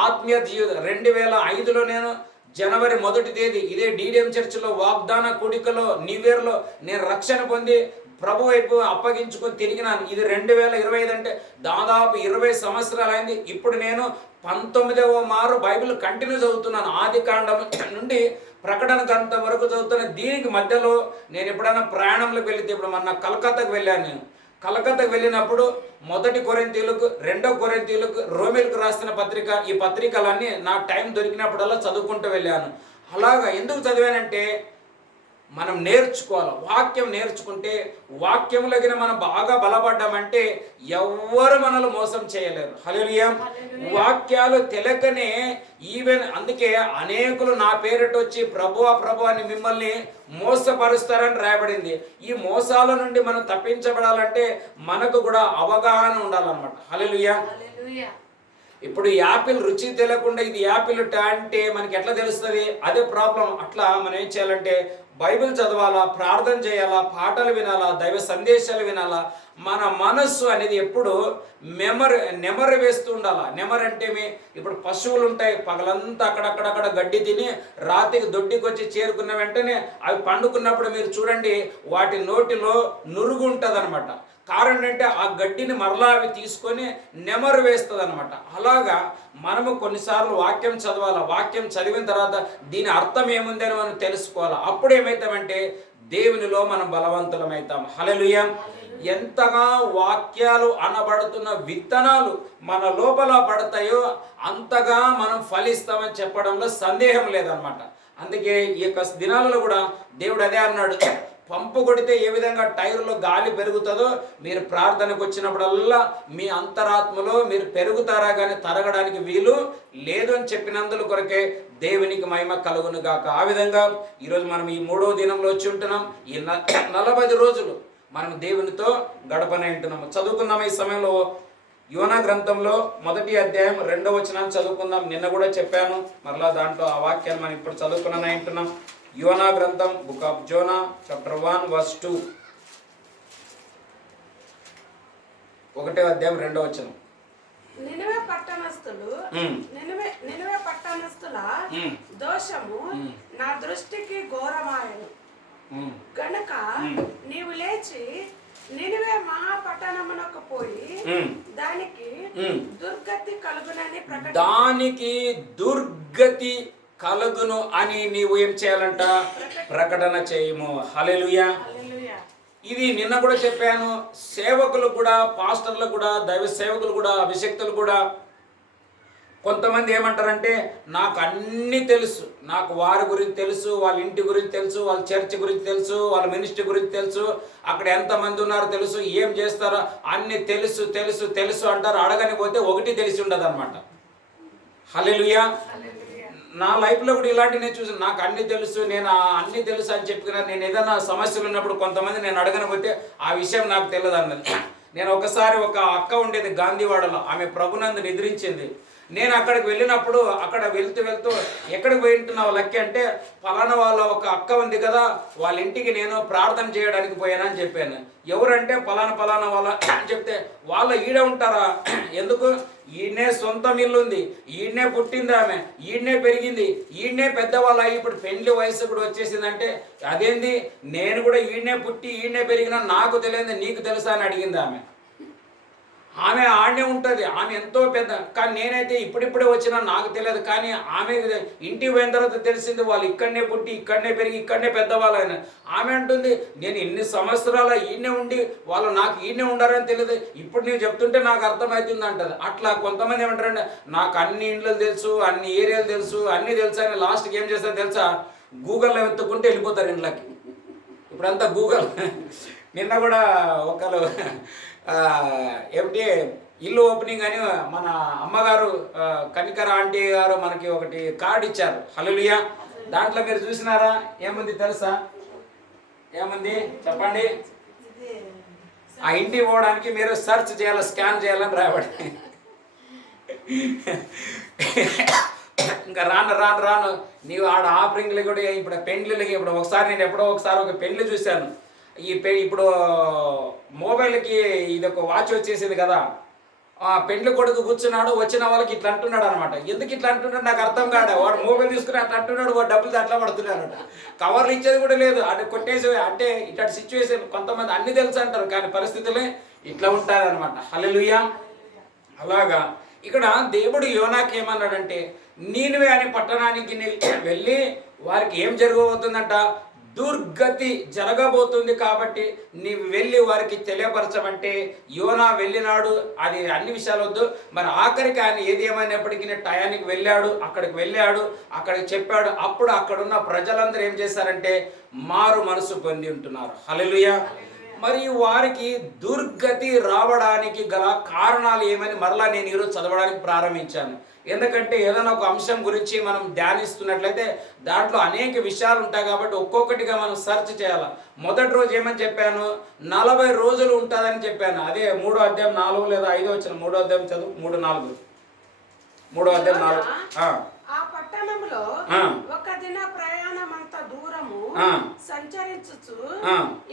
ఆత్మీయ జీవితం 2005లో నేను జనవరి 1వ తేదీ ఇదే DDM చర్చిలో వాగ్దాన కూడికలో న్యూ ఇయర్లో నేను రక్షణ పొంది ప్రభు వైపు అప్పగించుకొని తిరిగినాను. ఇది 2025 అంటే దాదాపు 20 సంవత్సరాలు అయింది. ఇప్పుడు నేను 19వ మారు బైబిల్ కంటిన్యూ చదువుతున్నాను. ఆది కాండం నుండి ప్రకటన గ్రంథం వరకు చదువుతున్నాను. దీనికి మధ్యలో నేను ఎప్పుడైనా ప్రయాణంలోకి వెళితే, ఇప్పుడు మొన్న కలకత్తాకు వెళ్ళాను. నేను కలకత్తాకు వెళ్ళినప్పుడు 1 కొరింథీయులకు, 2 కొరింథీయులకు, రోమీలకు రాసిన పత్రిక, ఈ పత్రికలన్నీ నా టైం దొరికినప్పుడల్లా చదువుకుంటూ వెళ్ళాను. అలాగా ఎందుకు చదివానంటే మనం నేర్చుకోవాలి. వాక్యం నేర్చుకుంటే వాక్యంలోకి మనం బాగా బలపడ్డామంటే ఎవ్వరు మనల్ని మోసం చేయలేరు. హల్లెలూయా. వాక్యాలు తెలకనే ఈవెన్ అందుకే అనేకులు నా పేరిట వచ్చి ప్రభువా ప్రభు అని మిమ్మల్ని మోసపరుస్తారని రాయబడింది. ఈ మోసాల నుండి మనం తప్పించబడాలంటే మనకు కూడా అవగాహన ఉండాలన్నమాట. హల్లెలూయా. ఇప్పుడు యాపిల్ రుచి తెలియకుండా ఇది యాపిల్ అంటే మనకి ఎట్లా తెలుస్తుంది? అదే ప్రాబ్లం. అట్లా మనం ఏం చేయాలంటే బైబిల్ చదవాలా, ప్రార్థన చేయాలా, పాటలు వినాలా, దైవ సందేశాలు వినాలా. మన మనస్సు అనేది ఎప్పుడు నెమరు వేస్తూ ఉండాలా. నెమరు అంటే ఇప్పుడు పశువులు ఉంటాయి, పగలంతా అక్కడక్కడ గడ్డి తిని రాత్రికి దొడ్డికి వచ్చి చేరుకున్న వెంటనే అవి పండుకున్నప్పుడు మీరు చూడండి వాటి నోటిలో నురుగు ఉంటుంది అనమాట. కారణం అంటే ఆ గడ్డిని మరలా అవి తీసుకొని నెమరు వేస్తుంది అనమాట. అలాగా మనము కొన్నిసార్లు వాక్యం చదవాలా. వాక్యం చదివిన తర్వాత దీని అర్థం ఏముందని మనం తెలుసుకోవాలా. అప్పుడు ఏమవుతామంటే దేవునిలో మనం బలవంతులమవుతాం. హల్లెలూయా. ఎంతగా వాక్యాలు అనబడుతున్న విత్తనాలు మన లోపల పడతాయో అంతగా మనం ఫలిస్తామని చెప్పడంలో సందేహం లేదనమాట. అందుకే ఈ యొక్క దినాలలో కూడా దేవుడు అదే అన్నాడు, పంపు కొడితే ఏ విధంగా టైర్లో గాలి పెరుగుతుందో మీరు ప్రార్థనకు వచ్చినప్పుడల్లా మీ అంతరాత్మలో మీరు పెరుగుతారా కానీ తరగడానికి వీలు లేదు అని చెప్పినందుల కొరకే దేవునికి మహిమ కలుగును గాక. ఆ విధంగా ఈరోజు మనం ఈ 3వ దినంలో వచ్చి ఉంటున్నాం. ఈ 40 రోజులు మనం దేవునితో గడపనే ఉంటున్నాము. చదువుకుందాం. ఈ సమయంలో యోనా గ్రంథంలో 1వ అధ్యాయం 2వ వచనాన్ని చదువుకుందాం. నిన్న కూడా చెప్పాను, మరలా దాంట్లో ఆ వాక్యాన్ని మనం ఇప్పుడు చదువుకున్నానే ఉంటున్నాం. యోనా గ్రంథం, book of Jonah, chapter 1 verse 2. 1వ అధ్యాయం 2వ వచనం. నినవే పట్టణస్థుల దోషము నా దృష్టికి ఘోరమాయను గనుక నీవు లేచి నినివే మహాపట్టణమునకు పోయి దానికి దుర్గతి కలుగునని దానికి దుర్గతి కలుగును అని నీవు ఏం చేయాలంట? ప్రకటన చేయము. హల్లెలూయా. ఇది నిన్న కూడా చెప్పాను. సేవకులు కూడా, పాస్టర్లు కూడా, దైవ సేవకులు కూడా, అభిషేక్తులు కూడా కొంతమంది ఏమంటారంటే నాకు అన్నీ తెలుసు, నాకు వారి గురించి తెలుసు, వాళ్ళ ఇంటి గురించి తెలుసు, వాళ్ళ చర్చ్ గురించి తెలుసు, వాళ్ళ మినిస్ట్రీ గురించి తెలుసు, అక్కడ ఎంతమంది ఉన్నారో తెలుసు, ఏం చేస్తారో అన్నీ తెలుసు తెలుసు తెలుసు అంటారు. అడగని పోతే ఒకటి తెలిసి ఉండదు అనమాట. హల్లెలూయా. నా లైఫ్లో కూడా ఇలాంటివి నేను చూసాను. నాకు అన్నీ తెలుసు, నేను అన్నీ తెలుసు అని చెప్పిన నేను ఏదైనా సమస్యలు ఉన్నప్పుడు కొంతమంది నేను అడగకపోతే ఆ విషయం నాకు తెలియదు అన్నది. నేను ఒకసారి ఒక అక్క ఉండేది గాంధీవాడలో, ఆమె ప్రభునందు నిద్రించింది. నేను అక్కడికి వెళ్ళినప్పుడు అక్కడ వెళ్తూ ఎక్కడికి పోయింటున్నావు లక్కి అంటే పలానా వాళ్ళ ఒక అక్క ఉంది కదా, వాళ్ళ ఇంటికి నేను ప్రార్థన చేయడానికి పోయానని చెప్పాను. ఎవరంటే పలానా వాళ్ళ చెప్తే వాళ్ళ ఈడే ఉంటారా? ఎందుకు? ఈయనే సొంతం ఇల్లు ఉంది, ఈయనే పుట్టింది, ఆమె ఈయనే పెరిగింది, ఈయనే పెద్దవాళ్ళు అయ్యి ఇప్పుడు పెండ్లి వయసు కూడా వచ్చేసిందంటే అదేంది, నేను కూడా ఈయనే పుట్టి ఈయనే పెరిగినా నాకు తెలియదు, నీకు తెలుసా అని అడిగింది ఆమె. ఆమె ఆడనే ఉంటుంది, ఆమె ఎంతో పెద్ద. కానీ నేనైతే ఇప్పుడిప్పుడే వచ్చినా నాకు తెలియదు. కానీ ఆమె ఇంటికి పోయిన తర్వాత తెలిసింది వాళ్ళు ఇక్కడనే పుట్టి ఇక్కడనే పెరిగి ఇక్కడనే పెద్దవాళ్ళు అయినా. ఆమె అంటుంది నేను ఇన్ని సంవత్సరాల ఈయనే ఉండి వాళ్ళు నాకు ఈయనే ఉండారని తెలియదు, ఇప్పుడు నీవు చెప్తుంటే నాకు అర్థమవుతుంది అంటది. అట్లా కొంతమంది ఏమంటారంటే నాకు అన్ని ఇండ్లు తెలుసు, అన్ని ఏరియాలు తెలుసు, అన్నీ తెలుసు అని లాస్ట్కి ఏం చేస్తారు తెలుసా? గూగుల్లో వెతుక్కుంటే వెళ్ళిపోతారు ఇంట్లోకి. ఇప్పుడంతా గూగుల్. నిన్న కూడా ఒకరు ఏమిటి ఇల్లు ఓపెనింగ్ అని మన అమ్మగారు కనికర ఆంటీ గారు మనకి ఒకటి కార్డు ఇచ్చారు. హల్లెలూయా. దాంట్లో మీరు చూసినారా? ఏముంది తెలుసా? ఏముంది చెప్పండి. ఆ ఇంటికి పోవడానికి మీరు సెర్చ్ చేయాలి, స్కాన్ చేయాలని రాయబడి. ఇంకా రాను నీవు ఆడ ఆఫరింగ్లు కూడా ఇప్పుడు పెండ్లికి ఇప్పుడు ఒకసారి నేను ఎప్పుడో ఒకసారి ఒక పెండ్లి చూశాను. ఇప్పుడు మొబైల్కి ఇది ఒక వాచ్ వచ్చేసింది కదా, పెండ్లి కొడుకు కూర్చున్నాడు, వచ్చిన వాళ్ళకి ఇట్లా అంటున్నాడు అనమాట. ఎందుకు ఇట్లా అంటున్నాడు నాకు అర్థం కాదు. వాడు మొబైల్ తీసుకుని అట్లా అంటున్నాడు, వాడు డబ్బులు అట్లా పడుతున్నాడట. కవర్లు ఇచ్చేది కూడా లేదు, అంటే కొట్టేసి అంటే ఇట్లాంటి సిచ్యువేషన్. కొంతమంది అన్ని తెలుసు అంటారు కానీ పరిస్థితులే ఇట్లా ఉంటారనమాట. హల్లెలూయా. అలాగా ఇక్కడ దేవుడు యోనాకి ఏమన్నాడంటే నీనివే అనే పట్టణానికి వెళ్ళి వారికి ఏం జరగబోతుందంట? దుర్గతి జరగబోతుంది, కాబట్టి నీవు వెళ్ళి వారికి తెలియపరచమంటే యోనా వెళ్ళినాడు. అది అన్ని విషయాలు వద్దు, మరి ఆఖరికి ఆయన ఏది ఏమైనప్పటికీ టయానికి వెళ్ళాడు, అక్కడికి చెప్పాడు. అప్పుడు అక్కడున్న ప్రజలందరూ ఏం చేశారంటే మారు మనసు పొంది ఉంటున్నారు. హల్లెలూయా. మరి వారికి దుర్గతి రావడానికి గల కారణాలు ఏమని మరలా నేను ఈరోజు చదవడానికి ప్రారంభించాను. ఎందుకంటే ఏదైనా ఒక అంశం గురించి మనం ధ్యానిస్తున్నట్లయితే దాంట్లో అనేక విషయాలు ఉంటాయి కాబట్టి ఒక్కొక్కటిగా మనం సెర్చ్ చేయాలి. మొదటి రోజు ఏమని చెప్పాను? 40 రోజులు ఉంటుందని చెప్పాను. అదే 3వ అధ్యాయం 4 లేదా 5 వచ్చిన 3వ అధ్యాయం చదువు. 3వ అధ్యాయం 4. ఆ పట్టణంలో ఒక దిన ప్రయాణం అంత దూరము సంచరించుచు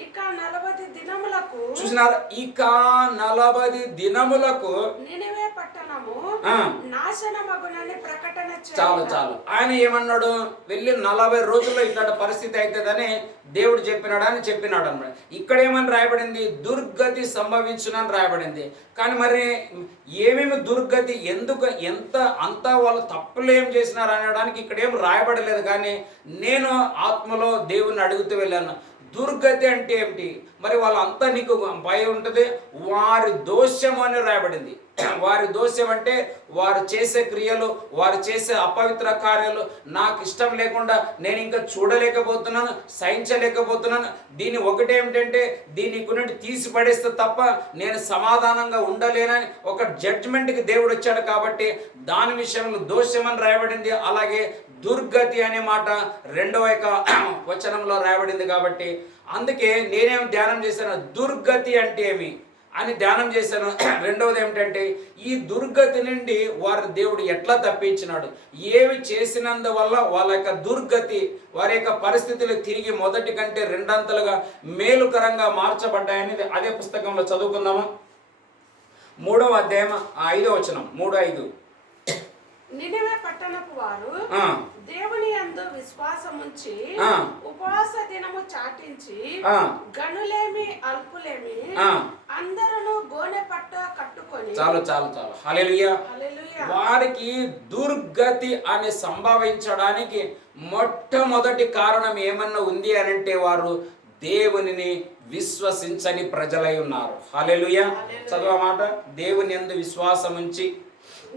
ఇక 40 దినములకు చూసినారు, ఇక 40 దినములకు నినివే పట్టణము నాశనమగునని ప్రకటన చాలు. ఆయన ఏమన్నాడు? వెళ్ళి 40 రోజుల్లో ఇట్లాంటి పరిస్థితి అవుతుందని దేవుడు చెప్పినాడు అన్నమాట. ఇక్కడ ఏమని రాయబడింది? దుర్గతి సంభవించునని రాయబడింది. కానీ మరి ఏమేమి దుర్గతి, ఎందుకు, అంతా వాళ్ళు తప్పులు ఏం చేసినారు అనడానికి ఇక్కడ ఏం రాయబడలేదు. కానీ నేను ఆత్మలో దేవుని అడుగుతూ వెళ్ళాను, దుర్గతి అంటే ఏమిటి? మరి వాళ్ళంతా నీకు భయం ఉంటుంది. వారి దోషం అని రాయబడింది. వారి దోషం అంటే వారు చేసే క్రియలు, వారు చేసే అపవిత్ర కార్యాలు నాకు ఇష్టం లేకుండా నేను ఇంకా చూడలేకపోతున్నాను, సహించలేకపోతున్నాను. దీని ఒకటేమిటంటే దీని కొన్నిటి తీసి పడేస్తే తప్ప నేను సమాధానంగా ఉండలేనని ఒక జడ్జిమెంట్కి దేవుడు వచ్చాడు. కాబట్టి దాని విషయంలో దోషం అని రాయబడింది. అలాగే దుర్గతి అనే మాట 2వ వచనంలో రాయబడింది. కాబట్టి అందుకే నేనేం ధ్యానం చేశాను? దుర్గతి అంటే ఏమి అని ధ్యానం చేశాను. రెండవది ఏమిటంటే ఈ దుర్గతి నుండి వారి దేవుడు ఎట్లా తప్పించినాడు, ఏమి చేసినందువల్ల వాళ్ళ యొక్క దుర్గతి, వారి యొక్క పరిస్థితులు తిరిగి మొదటి కంటే 2 అంతలుగా మేలుకరంగా మార్చబడ్డాయని అదే పుస్తకంలో చదువుకుందామా? 3వ అధ్యాయం 5వ వచనం. 3:5. నినివే పట్టణపు వారు ఆ, దేవుని యందు విశ్వాసముంచి ఆ, ఉపవాస దినము చాటించి ఆ, గనులేమి అల్పులేమి ఆ. అందరూ గోనె పట్ట కట్టుకొని చాలు చాలు చాలు హల్లెలూయా. హల్లెలూయా. వారికి దుర్గతి అని సంభవించడానికి మొట్టమొదటి కారణం ఏమన్నా ఉంది అని అంటే వారు దేవునిని విశ్వసించని ప్రజలై ఉన్నారు. హల్లెలూయా. చదువు మాట. దేవుని యందు విశ్వాసం ఉంచి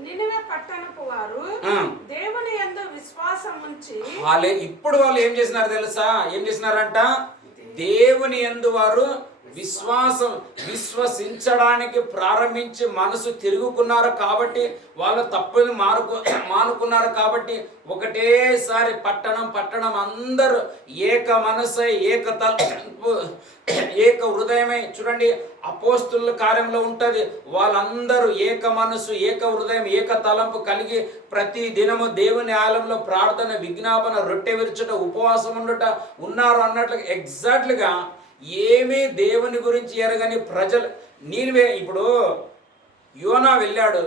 నినివే పట్టణపు వారు ఆ. దేవుని యందు విశ్వాసముంచి ఇప్పుడు వాళ్ళు ఏం చేసినారు తెలుసా? ఏం చేసినారంట? దేవుని యందు వారు విశ్వసించడానికి ప్రారంభించి మనసు తిరుగుకున్నారు కాబట్టి, వాళ్ళు తప్పుని మానుకున్నారు కాబట్టి ఒకటేసారి పట్టణం అందరూ ఏక మనసై ఏక హృదయమై, చూడండి అపోస్తుల కార్యంలో ఉంటుంది, వాళ్ళందరూ ఏక మనసు ఏక హృదయం ఏక తలంపు కలిగి ప్రతి దినము దేవుని ఆలయంలో ప్రార్థన విజ్ఞాపన రొట్టె విరుచుట ఉపవాసం ఉన్నారు అన్నట్లు ఎగ్జాక్ట్లుగా ఏమీ దేవుని గురించి ఎరగని ప్రజలు. నీవే ఇప్పుడు యోనా వెళ్ళాడు,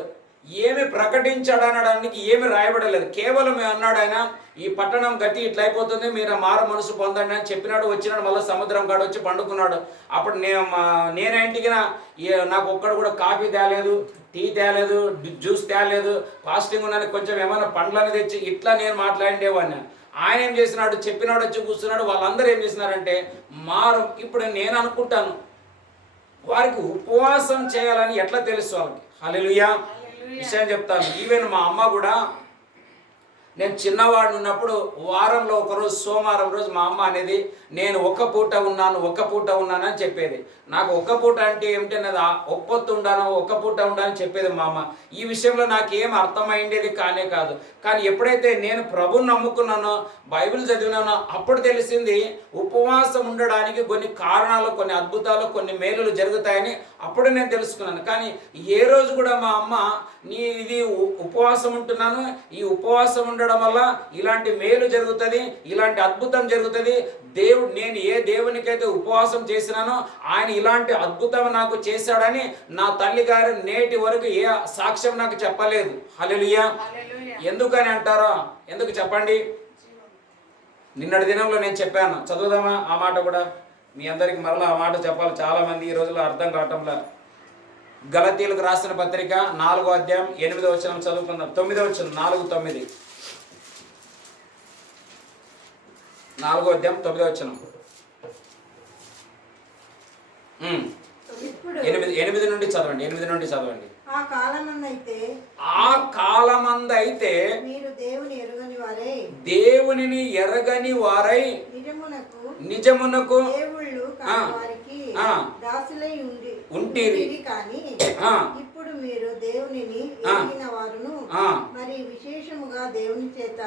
ఏమి ప్రకటించాడు అనడానికి ఏమి రాయబడలేదు. కేవలం అన్నాడు ఆయన, ఈ పట్టణం గతి ఇట్లా అయిపోతుంది, మీరు మారు మనసు పొందండి అని చెప్పినాడు. వచ్చినాడు, మళ్ళీ సముద్రం కాడ వచ్చి పండుకున్నాడు. అప్పుడు నేనేంటికి నాకు ఒక్కడు కూడా కాఫీ తేలేదు, టీ తేలేదు, జ్యూస్ తేలేదు, ఫాస్టింగ్ ఉన్నాను, కొంచెం ఏమైనా పండ్లని తెచ్చి ఇట్లా నేను మాట్లాడేవాడిని. ఆయన ఏం చేసినాడు? చెప్పినాడు, వచ్చి కూర్చున్నాడు. వాళ్ళందరూ ఏం చేసినారంటే ఇప్పుడు నేను అనుకుంటాను, వారికి ఉపవాసం చేయాలని ఎట్లా తెలుసు వాళ్ళకి? హల్లెలూయా. విషయం చెప్తాను. ఈవెన్ మా అమ్మ కూడా, నేను చిన్నవాడిని ఉన్నప్పుడు వారంలో ఒకరోజు సోమవారం రోజు మా అమ్మ అనేది నేను ఒక పూట ఉన్నాను అని చెప్పేది. నాకు ఒక పూట అంటే ఏమిటన్నది ఒప్పొత్తు ఒక పూట ఉండాలని చెప్పేది మా అమ్మ. ఈ విషయంలో నాకేం అర్థమైండేది కానే కాదు. కానీ ఎప్పుడైతే నేను ప్రభుని నమ్ముకున్నానో, బైబిల్ చదివినానో, అప్పుడు తెలిసింది ఉపవాసం ఉండడానికి కొన్ని కారణాలు, కొన్ని అద్భుతాలు, కొన్ని మేలులు జరుగుతాయని అప్పుడు నేను తెలుసుకున్నాను. కానీ ఏ రోజు కూడా మా అమ్మ ఇది ఉపవాసం ఉంటున్నాను, ఈ ఉపవాసం ఉండడం వల్ల ఇలాంటి మేలు జరుగుతుంది, ఇలాంటి అద్భుతం జరుగుతుంది, నేను ఏ దేవునికైతే ఉపవాసం చేసినానో ఆయన ఇలాంటి అద్భుతం నాకు చేశాడని నా తల్లి గారు నేటి వరకు ఏ సాక్ష్యం నాకు చెప్పలేదు. హల్లెలూయా. ఎందుకని అంటారా? ఎందుకు చెప్పండి? నిన్నటి దినంలో నేను చెప్పాను, చదువుదామా ఆ మాట కూడా? మీ అందరికి మరలా ఆ మాట చెప్పాలి. చాలా మంది ఈ రోజుల్లో అర్థం కావటంలా. గలతీయులకు రాసిన పత్రిక 4వ అధ్యాయం 8వ వచనం చదువుకుందాం. 9వ వచనం, 4:9. 4వ అధ్యాయం 9వ వచనం. 8 నుండి చదవండి. 8 నుండి చదవండి. ఆ కాలమందైతే మీరు దేవునిని ఎరగని వారై నిజమునకు దాసులై ఉంటిరి. కానీ ఇప్పుడు మీరు దేవునిని ఎరిగిన వారును మరి విశేషముగా దేవుని చేత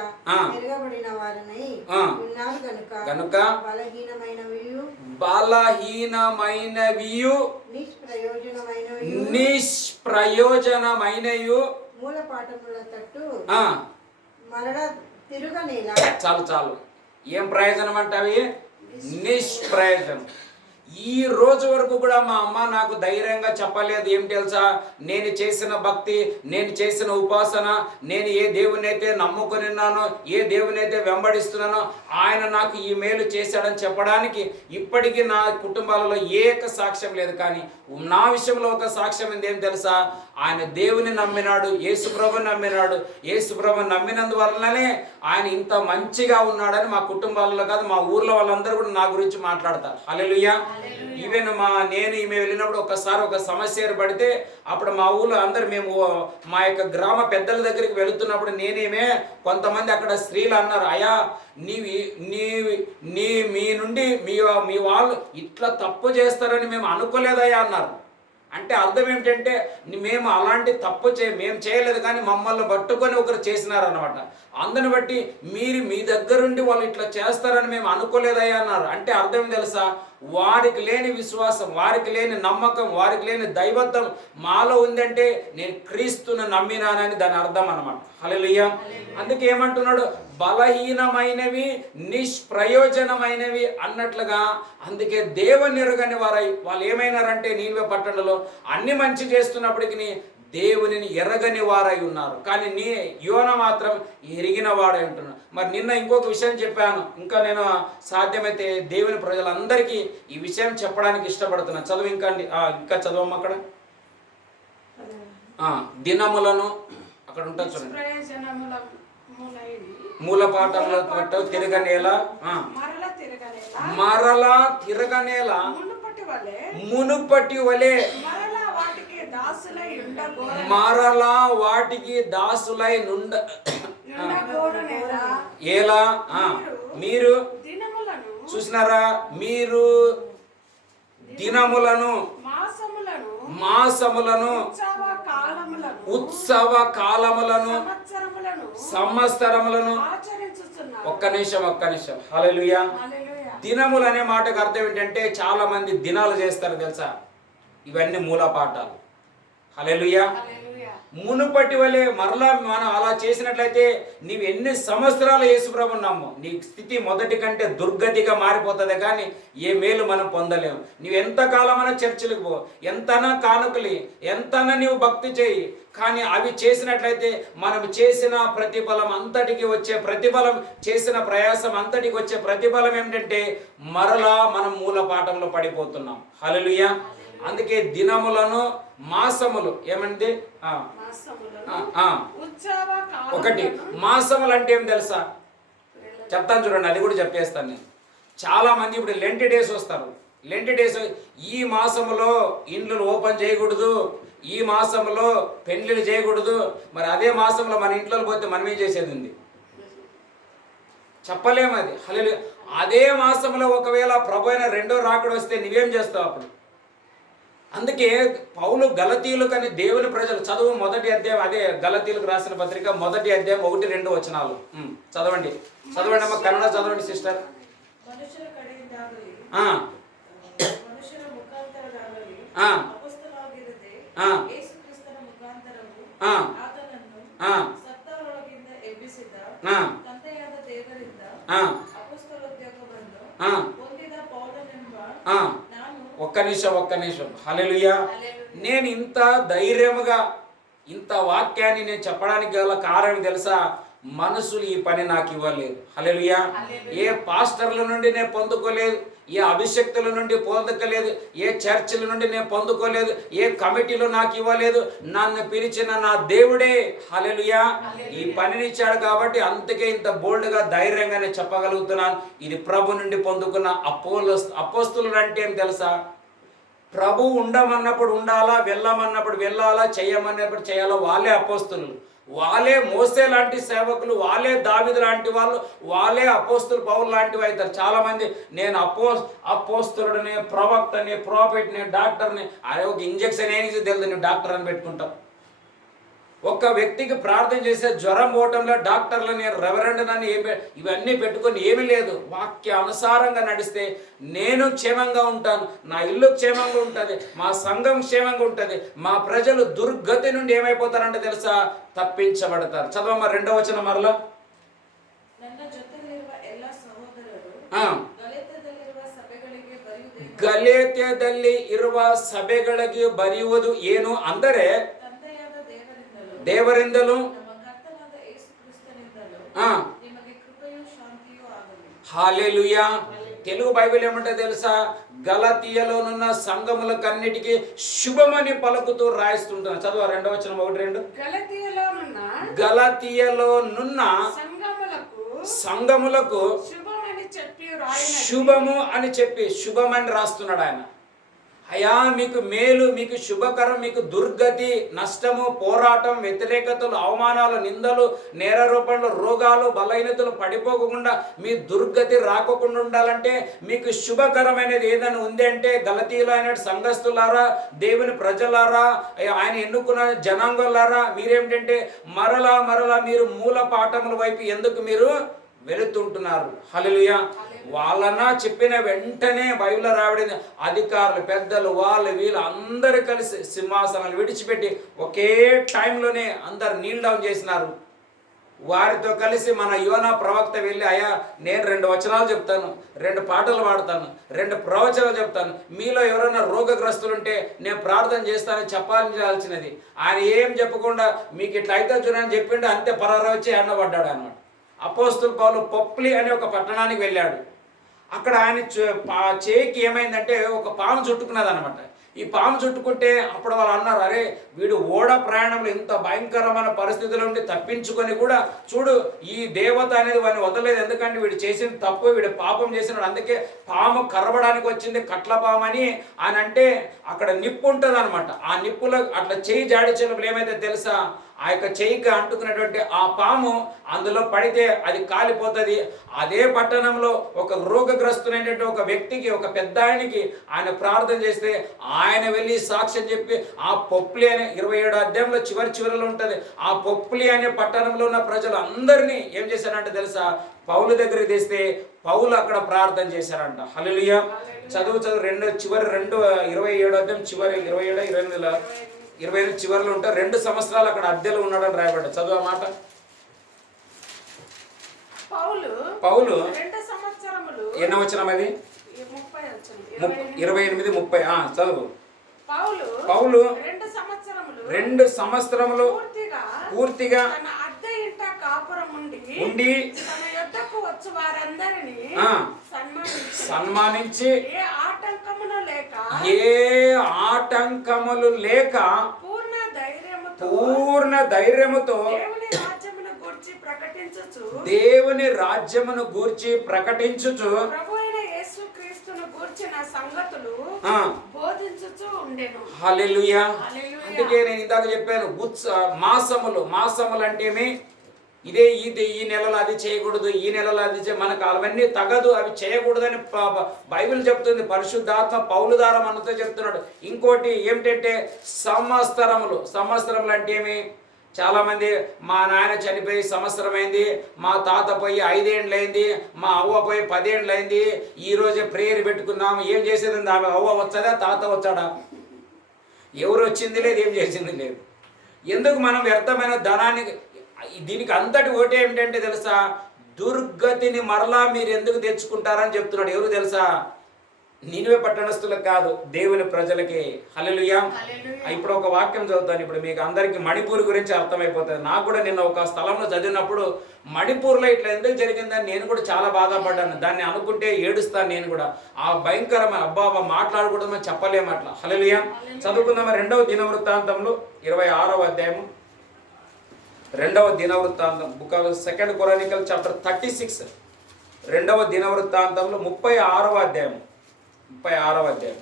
ఎరగబడిన వారనై ఉన్నారు కనుక బలహీనమైనవియు నిష్ప్రయోజనమైనయు మూల పాఠముల తట్టు మరల తిరుగనేలా. చాలు. ఏం ప్రయోజనం అంటే అవి? నిష్ప్రయోజనం. ఈ రోజు వరకు కూడా మా అమ్మ నాకు ధైర్యంగా చెప్పలేదు. ఏం తెలుసా? నేను చేసిన భక్తి, నేను చేసిన ఉపాసన, నేను ఏ దేవుని అయితే నమ్ముకొని ఉన్నానో, ఏ దేవుని అయితే వెంబడిస్తున్నానో ఆయన నాకు ఈ మేలు చేశాడని చెప్పడానికి ఇప్పటికీ నా కుటుంబాలలో ఏక సాక్ష్యం లేదు. కానీ నా విషయంలో ఒక సాక్ష్యం ఏం తెలుసా? ఆయన దేవుని నమ్మినాడు, యేసుప్రభుని నమ్మినాడు. యేసుప్రభుని నమ్మినందువల్లనే ఆయన ఇంత మంచిగా ఉన్నాడని మా కుటుంబాలలో కాదు, మా ఊర్లో వాళ్ళందరూ కూడా నా గురించి మాట్లాడతారు. హల్లెలూయా. ఈవెన్ నేను ఈమె వెళ్ళినప్పుడు ఒకసారి ఒక సమస్య ఏర్పడితే అప్పుడు మా ఊళ్ళో అందరు మేము మా యొక్క గ్రామ పెద్దల దగ్గరికి వెళుతున్నప్పుడు నేనేమే కొంతమంది అక్కడ స్త్రీలు అన్నారు, అయ్యా మీ నుండి మీ వాళ్ళు ఇట్లా తప్పు చేస్తారని మేము అనుకోలేదయ్యా అన్నారు. అంటే అర్థం ఏమిటంటే మేము అలాంటి తప్పు మేము చేయలేదు, కానీ మమ్మల్ని పట్టుకొని ఒకరు చేసినారనమాట. అందుని బట్టి మీ దగ్గరుండి వాళ్ళు ఇట్లా చేస్తారని మేము అనుకోలేదయ్యా అన్నారు. అంటే అర్థం ఏం తెలుసా? వారికి లేని విశ్వాసం, వారికి లేని నమ్మకం, వారికి లేని దైవత్వం మాలో ఉందంటే నేను క్రీస్తును నమ్మినానని దాని అర్థం అనమాట. హల్లెలూయా. అందుకే ఏమంటున్నాడు? బలహీనమైనవి నిష్ప్రయోజనమైనవి అన్నట్లుగా. అందుకే దేవుని ఎరుగని వారై వాళ్ళు ఏమైనారంటే నీనివే పట్టణంలో అన్ని మంచి చేస్తున్నప్పటికీ దేవునిని ఎరగని వారై ఉన్నారు. కానీ యోన మాత్రం ఎరిగిన వాడై ఉంటున్నాడు. మరి నిన్న ఇంకొక విషయం చెప్పాను, ఇంకా నేను సాధ్యమైతే దేవుని ప్రజలందరికీ ఈ విషయం చెప్పడానికి ఇష్టపడుతున్నాను. చదువు ఇంకా చదవమ్మ అక్కడ. దినములను అక్కడ ఉంటుంది చూడండి. మూలపాఠంలో తిరగనేల, మరలా తిరగనేల, మునుపటి వలె మరలా వాటికి దాసులై ఎలా మీరు చూసినారా? మీరు దినములను, మాసములను, ఉత్సవ కాలములను, సంవత్సరములను. ఒక్క నిమిషం. హల్లెలూయా. దినములు అనే మాటకు అర్థం ఏంటంటే చాలా మంది దినాలు చేస్తారు తెలుసా? ఇవన్నీ మూలపాఠాలు. హల్లెలూయా. మునుపటి వలె మరలా మనం అలా చేసినట్లయితే నీవు ఎన్ని సంవత్సరాలు యేసుప్రభుని నమ్ము, నీ స్థితి మొదటి కంటే దుర్గతిగా మారిపోతుంది. కానీ ఏ మేలు మనం పొందలేము. నీవు ఎంతకాలమైనా చర్చిలకు పో, ఎంతనా కానుకలి, ఎంతనా నీవు భక్తి చేయి, కానీ అవి చేసినట్లయితే మనం చేసిన ప్రతిఫలం అంతటికి వచ్చే ప్రతిఫలం, చేసిన ప్రయాసం అంతటికి వచ్చే ప్రతిఫలం ఏమిటంటే మరలా మనం మూల పాఠంలో పడిపోతున్నాం. హల్లెలూయా. అందుకే దినములను, మాసములు ఏమంటే ఒకటి మాసములు అంటే ఏం తెలుసా? చెప్తాను చూడండి, అది కూడా చెప్పేస్తాను నేను. చాలా మంది ఇప్పుడు లెంట్ డేస్ వస్తారు. లెంట్ డేస్, ఈ మాసములో ఇండ్లు ఓపెన్ చేయకూడదు, ఈ మాసంలో పెళ్లిళ్ళు చేయకూడదు. మరి అదే మాసంలో మన ఇంట్లో పోతే మనం ఏం చేసేది ఉంది? చెప్పలేము అది. హల్లెలూయా. అదే మాసంలో ఒకవేళ ప్రభు అయిన రెండో రాకడ వస్తే నువ్వేం చేస్తావు అప్పుడు? అందుకే పౌలు గలతీయులు కానీ దేవుని ప్రజలు చదువు మొదటి అధ్యాయం, అదే గలతీయులకు రాసిన పత్రిక 1వ అధ్యాయం 1-2 వచనాలు చదవండి. అమ్మ, కన్నడ చదవండి సిస్టర్. ఒక్క నిమిషం. హల్లెలూయా. నేను ఇంత ధైర్యముగా ఇంత వాక్యాన్ని నేను చెప్పడానికి గల కారణం తెలుసా? మనుషులు ఈ పని నాకు ఇవ్వలేదు. హల్లెలూయా. ఏ పాస్టర్ల నుండి నేను పొందుకోలేదు, ఏ అభిషక్తుల నుండి పొందుకోలేదు, ఏ చర్చిల నుండి నేను పొందుకోలేదు, ఏ కమిటీలో నాకు ఇవ్వలేదు. నన్ను పిలిచిన నా దేవుడే హల్లెలూయా ఈ పనిని ఇచ్చాడు. కాబట్టి అందుకే ఇంత బోల్డ్గా ధైర్యంగా నేను చెప్పగలుగుతున్నాను. ఇది ప్రభు నుండి పొందుకున్న అపోస్తులు అంటే ఏం తెలుసా? ప్రభు ఉండమన్నప్పుడు ఉండాలా, వెళ్ళమన్నప్పుడు వెళ్ళాలా, చేయమన్నప్పుడు చేయాలా. వాళ్ళే అపోస్తులు, వాళ్ళే మోసే లాంటి సేవకులు, వాళ్ళే దావీదు లాంటి వాళ్ళు, వాళ్ళే అపోస్తులు పౌలు లాంటివి అవుతారు. చాలామంది నేను అపోస్తులుడిని, ప్రవక్తని, ప్రాఫిట్ని, డాక్టర్ని, అదే ఒక ఇంజక్షన్ ఏది తెలియదు నువ్వు డాక్టర్ అని పెట్టుకుంటావు. ఒక్క వ్యక్తికి ప్రార్థన చేసే జ్వరం పోవటంలో డాక్టర్లని, రెవరెండ్ అని ఇవన్నీ పెట్టుకొని ఏమీ లేదు. వాక్య అనుసారంగా నడిస్తే నేను క్షేమంగా ఉంటాను, నా ఇల్లు క్షేమంగా ఉంటుంది, మా సంఘం క్షేమంగా ఉంటుంది, మా ప్రజలు దుర్గతి నుండి ఏమైపోతారంటే తెలుసా? తప్పించబడతారు. చదవమ్మ 2వ వచనం మరలా. ಗಲಾತ್ಯದಲ್ಲಿ ಇರುವ ಸಭೆಗಳಿಗೆ ಬರೆಯುವುದು ಏನು ಅಂದರೆ ದೇವರಿಂದಲೂ హల్లెలూయా. తెలుగు బైబిల్ ఏమంటే తెలుసా? గలతీయలోనున్న సంఘములకన్నిటికీ శుభమని పలుకుతూ రాయిస్తుంటాను. చదువు 2వ వచనం 1-2. గలతీయలోనున్న సంఘములకు శుభము అని చెప్పి శుభమని రాస్తున్నాడు ఆయన. అయ్యా మీకు మేలు, మీకు శుభకరం, మీకు దుర్గతి, నష్టము, పోరాటం, వ్యతిరేకతలు, అవమానాలు, నిందలు, నేర రూపంలో రోగాలు, బలహీనతలు పడిపోకుండా మీ దుర్గతి రాకుండా ఉండాలంటే మీకు శుభకరమైనది ఏదైనా ఉంది అంటే గలతీయులు అయిన సంఘస్థులారా, దేవుని ప్రజలారా, ఆయన ఎన్నుకున్న జనాంగులారా, మీరేమిటంటే మరలా మీరు మూల పాఠముల వైపు ఎందుకు మీరు వెళుతుంటున్నారు? హల్లెలూయా. వాళ్ళన్నా చెప్పిన వెంటనే బైబిల్లో రాబడింది, అధికారులు, పెద్దలు, వీళ్ళు అందరూ కలిసి సింహాసనాలు విడిచిపెట్టి ఒకే టైంలోనే అందరు నీల్ డౌన్ చేసినారు. వారితో కలిసి మన యోనా ప్రవక్త వెళ్ళి, అయ్యా నేను 2 వచనాలు చెప్తాను, 2 పాటలు పాడతాను, 2 ప్రవచనాలు చెప్తాను, మీలో ఎవరైనా రోగగ్రస్తులుంటే నేను ప్రార్థన చేస్తానని చెప్పాల్సినది. ఆయన ఏం చెప్పకుండా మీకు ఇట్లా అయితే చూడని చెప్పిండు, అంతే పరారు వచ్చి ఎండబడ్డాడు అన్నమాట. అపోస్తుల పౌలు పొప్లి అనే ఒక పట్టణానికి వెళ్ళాడు. అక్కడ ఆయన చేయికి ఏమైందంటే ఒక పాము చుట్టుకున్నది అనమాట. ఈ పాము చుట్టుకుంటే అప్పుడు వాళ్ళు అన్నారు, అరే వీడు ఓడ ప్రయాణంలో ఇంత భయంకరమైన పరిస్థితుల నుండి తప్పించుకొని కూడా చూడు ఈ దేవత అనేది వాడిని వదలలేదు, ఎందుకంటే వీడు చేసింది తప్పు, వీడు పాపం చేసినాడు, అందుకే పాము కరవడానికి వచ్చింది కట్ల పాము అని ఆయన అంటే అక్కడ నిప్పు ఉంటుంది అనమాట. ఆ నిప్పులో అట్లా చేయి జాడించినప్పుడు ఏమైతే తెలుసా, ఆ యొక్క చేయికి అంటుకున్నటువంటి ఆ పాము అందులో పడితే అది కాలిపోతుంది. అదే పట్టణంలో ఒక రోగగ్రస్తునైనటువంటి ఒక వ్యక్తికి, ఒక పెద్ద ఆయనకి ఆయన ప్రార్థన చేస్తే ఆయన వెళ్ళి సాక్ష్యం చెప్పి ఆ పొప్లి అనే 27వ అధ్యాయంలో చివరిలో ఉంటుంది. ఆ పొప్లి అనే పట్టణంలో ఉన్న ప్రజలు అందరినీ ఏం చేశారంటే తెలుసా, పౌలు దగ్గరికి తెస్తే పౌలు అక్కడ ప్రార్థన చేశారంట. హల్లెలూయా. చదువు 27వ అధ్యాయం చివరి 27 చివరిలో ఉంటా. 2 సంవత్సరాలు అక్కడ అద్దెలు ఉన్నాడని రాయబడ్డ. చదువు ఆ మాట. పౌలు 2 సంవత్సరములు ఎన్నో వచనం అది? 28, 30. చదువు. పౌలు 2 సంవత్సరములు పూర్తిగా ఉండి సన్మానించి ఏ ఆటంకములు లేక పూర్ణ ధైర్యముతో దేవుని రాజ్యమును గూర్చి ప్రకటించుచు హల్లెలూయా. అందుకే నేను ఇందాక చెప్పాను, మాసములు అంటే ఇదే ఈ నెలలో అది చేయకూడదు, ఈ నెలలో అది మనకు అవన్నీ తగదు, అవి చేయకూడదని బైబిల్ చెప్తుంది. పరిశుద్ధాత్మ పౌలు ద్వారా మనతో చెప్తున్నాడు. ఇంకోటి ఏమిటంటే సంవత్సరములు అంటే ఏమి? చాలామంది మా నాయన చనిపోయి సంవత్సరమైంది, మా తాత పోయి 5 ఏండ్లైంది, మా అవ్వ పోయి 10 ఏండ్లైంది, ఈరోజే ప్రేయర్ పెట్టుకున్నాము. ఏం చేసేది? ఆమె అవ్వ వచ్చాడా, తాత వచ్చాడా? ఎవరు వచ్చింది లేదు, ఏం చేసింది లేదు. ఎందుకు మనం వ్యర్థమైన ధనాన్ని? దీనికి అంతటి ఓటే ఏమిటంటే తెలుసా, దుర్గతిని మరలా మీరు ఎందుకు తెచ్చుకుంటారని చెప్తున్నాడు. ఎవరు తెలుసా? నినివే పట్టణస్థులకు కాదు, దేవుని ప్రజలకి. హల్లెలూయా. ఇప్పుడు ఒక వాక్యం చదువుతాను. ఇప్పుడు మీకు అందరికీ మణిపూర్ గురించి అర్థమైపోతుంది. నాకు కూడా నిన్న ఒక స్థలంలో చదివినప్పుడు మణిపూర్లో ఇట్లా ఎందుకు జరిగిందని నేను కూడా చాలా బాధపడ్డాను. దాన్ని అనుకుంటే ఏడుస్తాను నేను కూడా. ఆ భయంకరమైన అబ్బా మాట్లాడకూడదని చెప్పలేము అట్లా. హల్లెలూయా. చదువుకుందామా? 2వ దినవృత్తాంతంలో 26వ అధ్యాయము. 2వ దినవృత్తాంతం, బుక్ ఆఫ్ 2 Chronicles చాప్టర్ 36. 2వ దినవృత్తాంతంలో 36వ అధ్యాయం. 36వ అధ్యాయం.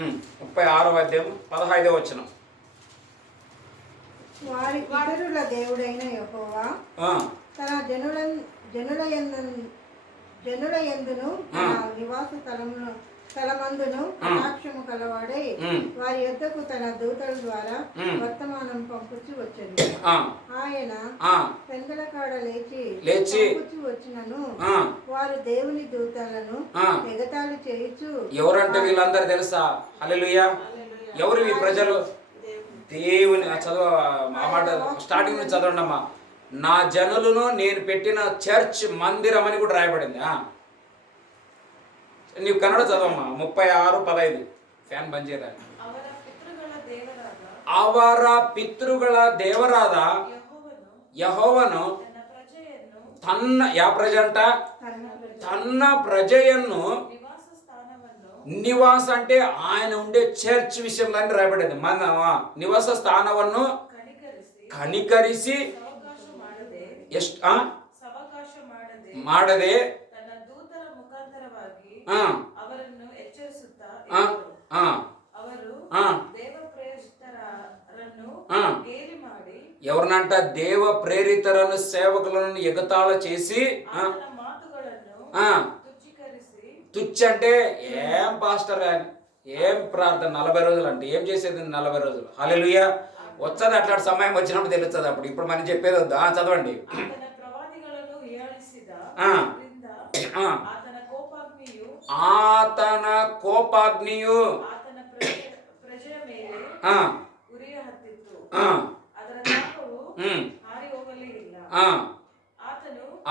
ఉమ్, 36వ అధ్యాయం 15వ వచనం. వారి పితరుల దేవుడైన యెహోవా తన జనుల యందును తన నివాస స్థలమందును కటాక్షము కలవాడై వారి యొద్దకు తన దూతల ద్వారా వర్తమానం పంపుచు వచ్చెను. ఆయన పెందలకాడ లేచి వచ్చినను వారు దేవుని దూతలను ఎగతాళి చేయుచు. ఎవరంటే వీళ్ళందరూ తెలుసా? హల్లెలూయా. ఎవరు ఈ ప్రజలు? దేవుని. చదువు ఆ మాట స్టార్టింగ్ నుంచి చదవండి అమ్మా. నా జనులను నేను పెట్టిన చర్చ్ మందిరం అని కూడా రాయబడింది. నీవు కన్నడ చదవమ్మా. 36:15. ఫ్యాన్ బంద్ చేయరా. అవర పితృಗಳ దేవರಾದ యెహోవను తನ್ನ ప్రజಯನ್ನು నివాస అంటే ఆయన ఉండే చర్చ్ విషయంలో అని రాయబడింది. మన నివాస స్థానವನ್ನು కనికరిసి ಮಾಡದೆ ಅವರನ್ನು ಎಚ್ಚರಿಸುತ್ತಾ ఎవరినంట? దేవ ప్రేరితరను సేవకులను ఎగతాళ చేసి తుచ్చి అంటే ఏం పాస్టర్ అని, ఏం ప్రార్థన 40 రోజులు అంటే ఏం చేసేది 40 రోజులు. హల్లెలూయా. వచ్చేది అట్లాంటి సమయం వచ్చినప్పుడు తెలుస్తుంది. అప్పుడు ఇప్పుడు మనం చెప్పేది వద్దు. చదవండి. ఆతన కోపాగ్నియు ಉರಿಯ ಹತ್ತಿತ್ತು. ಆ, ಅದರ ಶಾಖವು ಹ್ಮ್ ಹಾರಿ ಹೋಗಲೇ ಇಲ್ಲ. ಆ,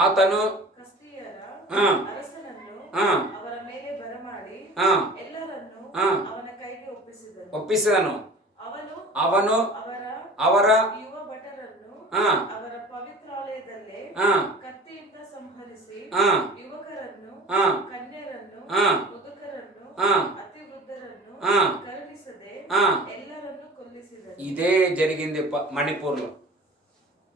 ಆತನು ಕಸ್ದೀಯರ ಆ, ಅರಸನನ್ನು ಆ, ಅವರ ಮೇಲೆ ಬರಮಾಡಿ ಆ, ಎಲ್ಲರನ್ನು ಆ, ಅವನ ಕೈಗೆ ಒಪ್ಪಿಸಿದನು. ಒಪ್ಪಿಸಿದನು. ಅವನು ಅವರ ಯುವ ಭಟರನ್ನು ಆ, ಅವರ ಪವಿತ್ರಾಲಯದಲ್ಲೇ ಆ, ಕತ್ತಿಯಿಂದ ಸಂಹರಿಸಿ ಆ, ಯುವಕರನ್ನು, ಆ, ಕನ್ಯರನ್ನು, ಆ, ಮುದುಕರನ್ನು, ಆ, ಅತಿ ವೃದ್ಧರನ್ನು ఆ, ಕರುಣಿಸದೆ ఆ. ಎಲ್ಲರನ್ನು ಕೊಲ್ಲಿಸಿದನು. ఇదే జరిగింది మణిపూర్లో.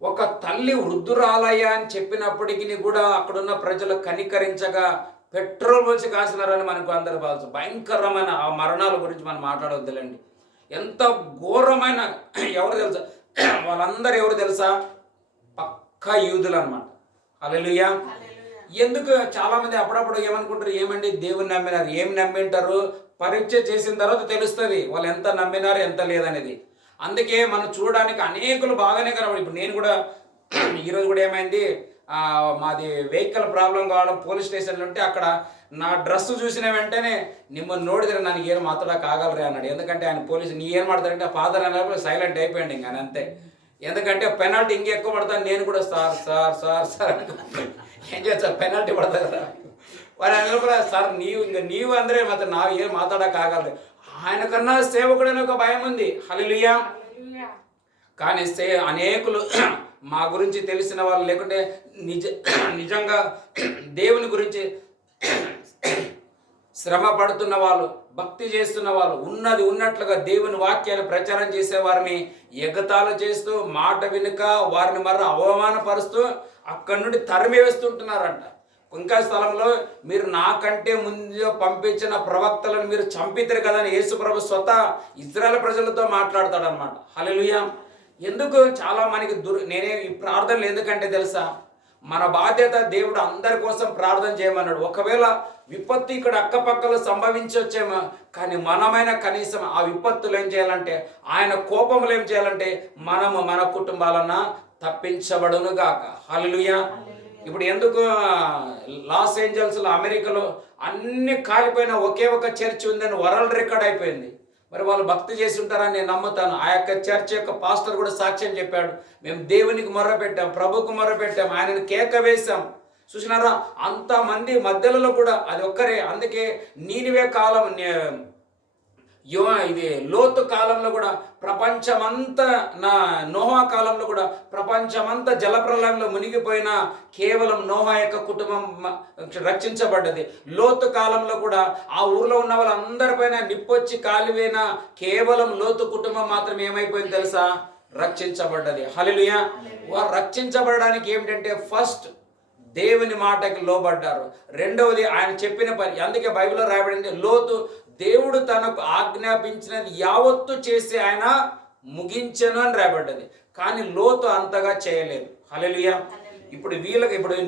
ఒక తల్లి వృద్ధురాలయ్య అని చెప్పినప్పటికీ కూడా అక్కడున్న ప్రజలు కనికరించగా పెట్రోల్ పోసి కాసినారని మనకు అందరు భావించు. భయంకరమైన ఆ మరణాల గురించి మనం మాట్లాడవద్దులేండి. ఎంత ఘోరమైన ఎవరు తెలుసా, వాళ్ళందరూ ఎవరు తెలుసా, పక్కా యూదులు అనమాట. హల్లెలూయా. ఎందుకు చాలామంది అప్పుడప్పుడు ఏమనుకుంటారు, ఏమండి దేవుని నమ్మినారు, ఏం నమ్మింటారు, పరీక్ష చేసిన తర్వాత తెలుస్తుంది వాళ్ళు ఎంత నమ్మినారు ఎంత లేదనేది. అందుకే మనం చూడడానికి అనేకులు బాగానే కనబడి, ఇప్పుడు నేను కూడా ఈరోజు కూడా ఏమైంది, మాది వెహికల్ ప్రాబ్లం కావడం పోలీస్ స్టేషన్లో ఉంటే అక్కడ నా డ్రెస్ చూసిన వెంటనే నిమ్మని నోడిದ್ರೆ ನನಗೆ ಏನು ಮಾತಾಡಕ್ಕೆ ಆಗಲ್ರಿ అన్నాడు. ఎందుకంటే ఆయన పోలీసు నీ ఏం మాట్లాడారంటే ఫాదర్ అన్నప్పుడు సైలెంట్ అయిపోయాడు ఇంకా అంతే. ఎందుకంటే పెనాల్టీ ఇంక ఎక్కువ పడతాను. నేను కూడా సార్ సార్ సార్ సార్ ఏం చేస్తా, పెనాల్టీ పడతా కదా వాళ్ళు అందరూ కూడా సార్ నీవు అందరే మాత్రం నా ఏం మాట్లాడక ఆగలరు. ఆయన కన్నా సేవకుడని ఒక భయం ఉంది. హల్లెలూయా. కానీ అనేకులు మా గురించి తెలిసిన వాళ్ళు లేకుంటే నిజంగా దేవుని గురించి శ్రమ పడుతున్న వాళ్ళు, భక్తి చేస్తున్న వాళ్ళు, ఉన్నది ఉన్నట్లుగా దేవుని వాక్యాన్ని ప్రచారం చేసే వారిని ఎగతాళి చేస్తూ మాట వెనుక వారిని మరో అవమానపరుస్తూ అక్కడి నుండి తరిమి వేస్తుంటున్నారంట. ఇంకా స్థలంలో మీరు నాకంటే ముందు పంపించిన ప్రవక్తలను మీరు చంపితారు కదా అని యేసు ప్రభు స్వతः ఇజ్రాయెల్ ప్రజలతో మాట్లాడతాడు అనమాట. హల్లెలూయా. ఎందుకు చాలా మనకి నేనే ఈ ప్రార్థనలు ఎందుకంటే తెలుసా, మన బాధ్యత దేవుడు అందరి కోసం ప్రార్థన చేయమన్నాడు. ఒకవేళ విపత్తు ఇక్కడ అక్కపక్కలో సంభవించవచ్చేమో, కానీ మనమైన కనీసం ఆ విపత్తులు ఏం చేయాలంటే, ఆయన కోపములు ఏం చేయాలంటే మనము మన కుటుంబాలన్నా తప్పించబడును గాక. హల్లెలూయా. ఇప్పుడు ఎందుకు లాస్ ఏంజల్స్లో అమెరికాలో అన్ని కాలిపోయిన ఒకే ఒక చర్చ్ ఉందని వరల్డ్ రికార్డ్ అయిపోయింది. మరి వాళ్ళు భక్తి చేసి ఉంటారని నేను నమ్ముతాను. ఆ యొక్క చర్చ్ యొక్క పాస్టర్ కూడా సాక్ష్యం చెప్పాడు, మేము దేవునికి మొర్రపెట్టాం, ప్రభుకు మొర్రపెట్టాం, ఆయనను కేక వేశాం. చూసినారా, అంతమంది మధ్యలో కూడా అది ఒక్కరే. అందుకే నీనివే కాలం ఇది లోతు కాలంలో కూడా ప్రపంచమంతా, నోహా కాలంలో కూడా ప్రపంచమంతా జలప్రలయంలో మునిగిపోయిన కేవలం నోహా యొక్క కుటుంబం రక్షించబడ్డది. లోతు కాలంలో కూడా ఆ ఊర్లో ఉన్న వాళ్ళందరిపైన నిప్పొచ్చి కాలిపోయిన కేవలం లోతు కుటుంబం మాత్రం ఏమైపోయింది తెలుసా, రక్షించబడ్డది. హల్లెలూయా. వారు రక్షించబడడానికి ఏమిటంటే ఫస్ట్ దేవుని మాటకి లోబడ్డారు. రెండవది ఆయన చెప్పిన పని. అందుకే బైబిల్లో రాయబడింది, లోతు దేవుడు తనకు ఆజ్ఞాపించినది యావత్తు చేసి ఆయన ముగించెను అని రాయబడ్డది. కానీ లోతు అంతగా చేయలేదు. హల్లెలూయా. ఇప్పుడు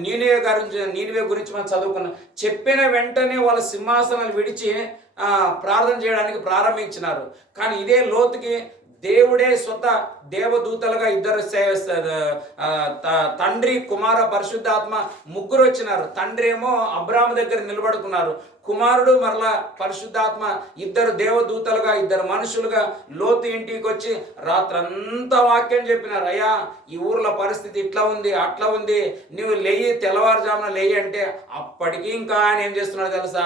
నీనివే గురించి మనం చదువుకున్నాం. చెప్పిన వెంటనే వాళ్ళ సింహాసనాలు విడిచి ప్రార్థన చేయడానికి ప్రారంభించినారు. కానీ ఇదే లోతుకి దేవుడే స్వతः దేవదూతలుగా ఇద్దరు తండ్రి కుమార పరిశుద్ధాత్మ ముగ్గురు వచ్చినారు. తండ్రి ఏమో అబ్రాహాము దగ్గర నిలబడుకున్నారు, కుమారుడు మరలా పరిశుద్ధాత్మ ఇద్దరు దేవదూతలుగా, ఇద్దరు మనుషులుగా లోతు ఇంటికి వచ్చి రాత్రంతా వాక్యం చెప్పినారు. అయ్యా ఈ ఊర్లో పరిస్థితి ఇట్లా ఉంది అట్లా ఉంది, నువ్వు లేయి తెల్లవారుజామున లేయి అంటే అప్పటికి ఇంకా ఆయన ఏం చేస్తున్నాడు తెలుసా,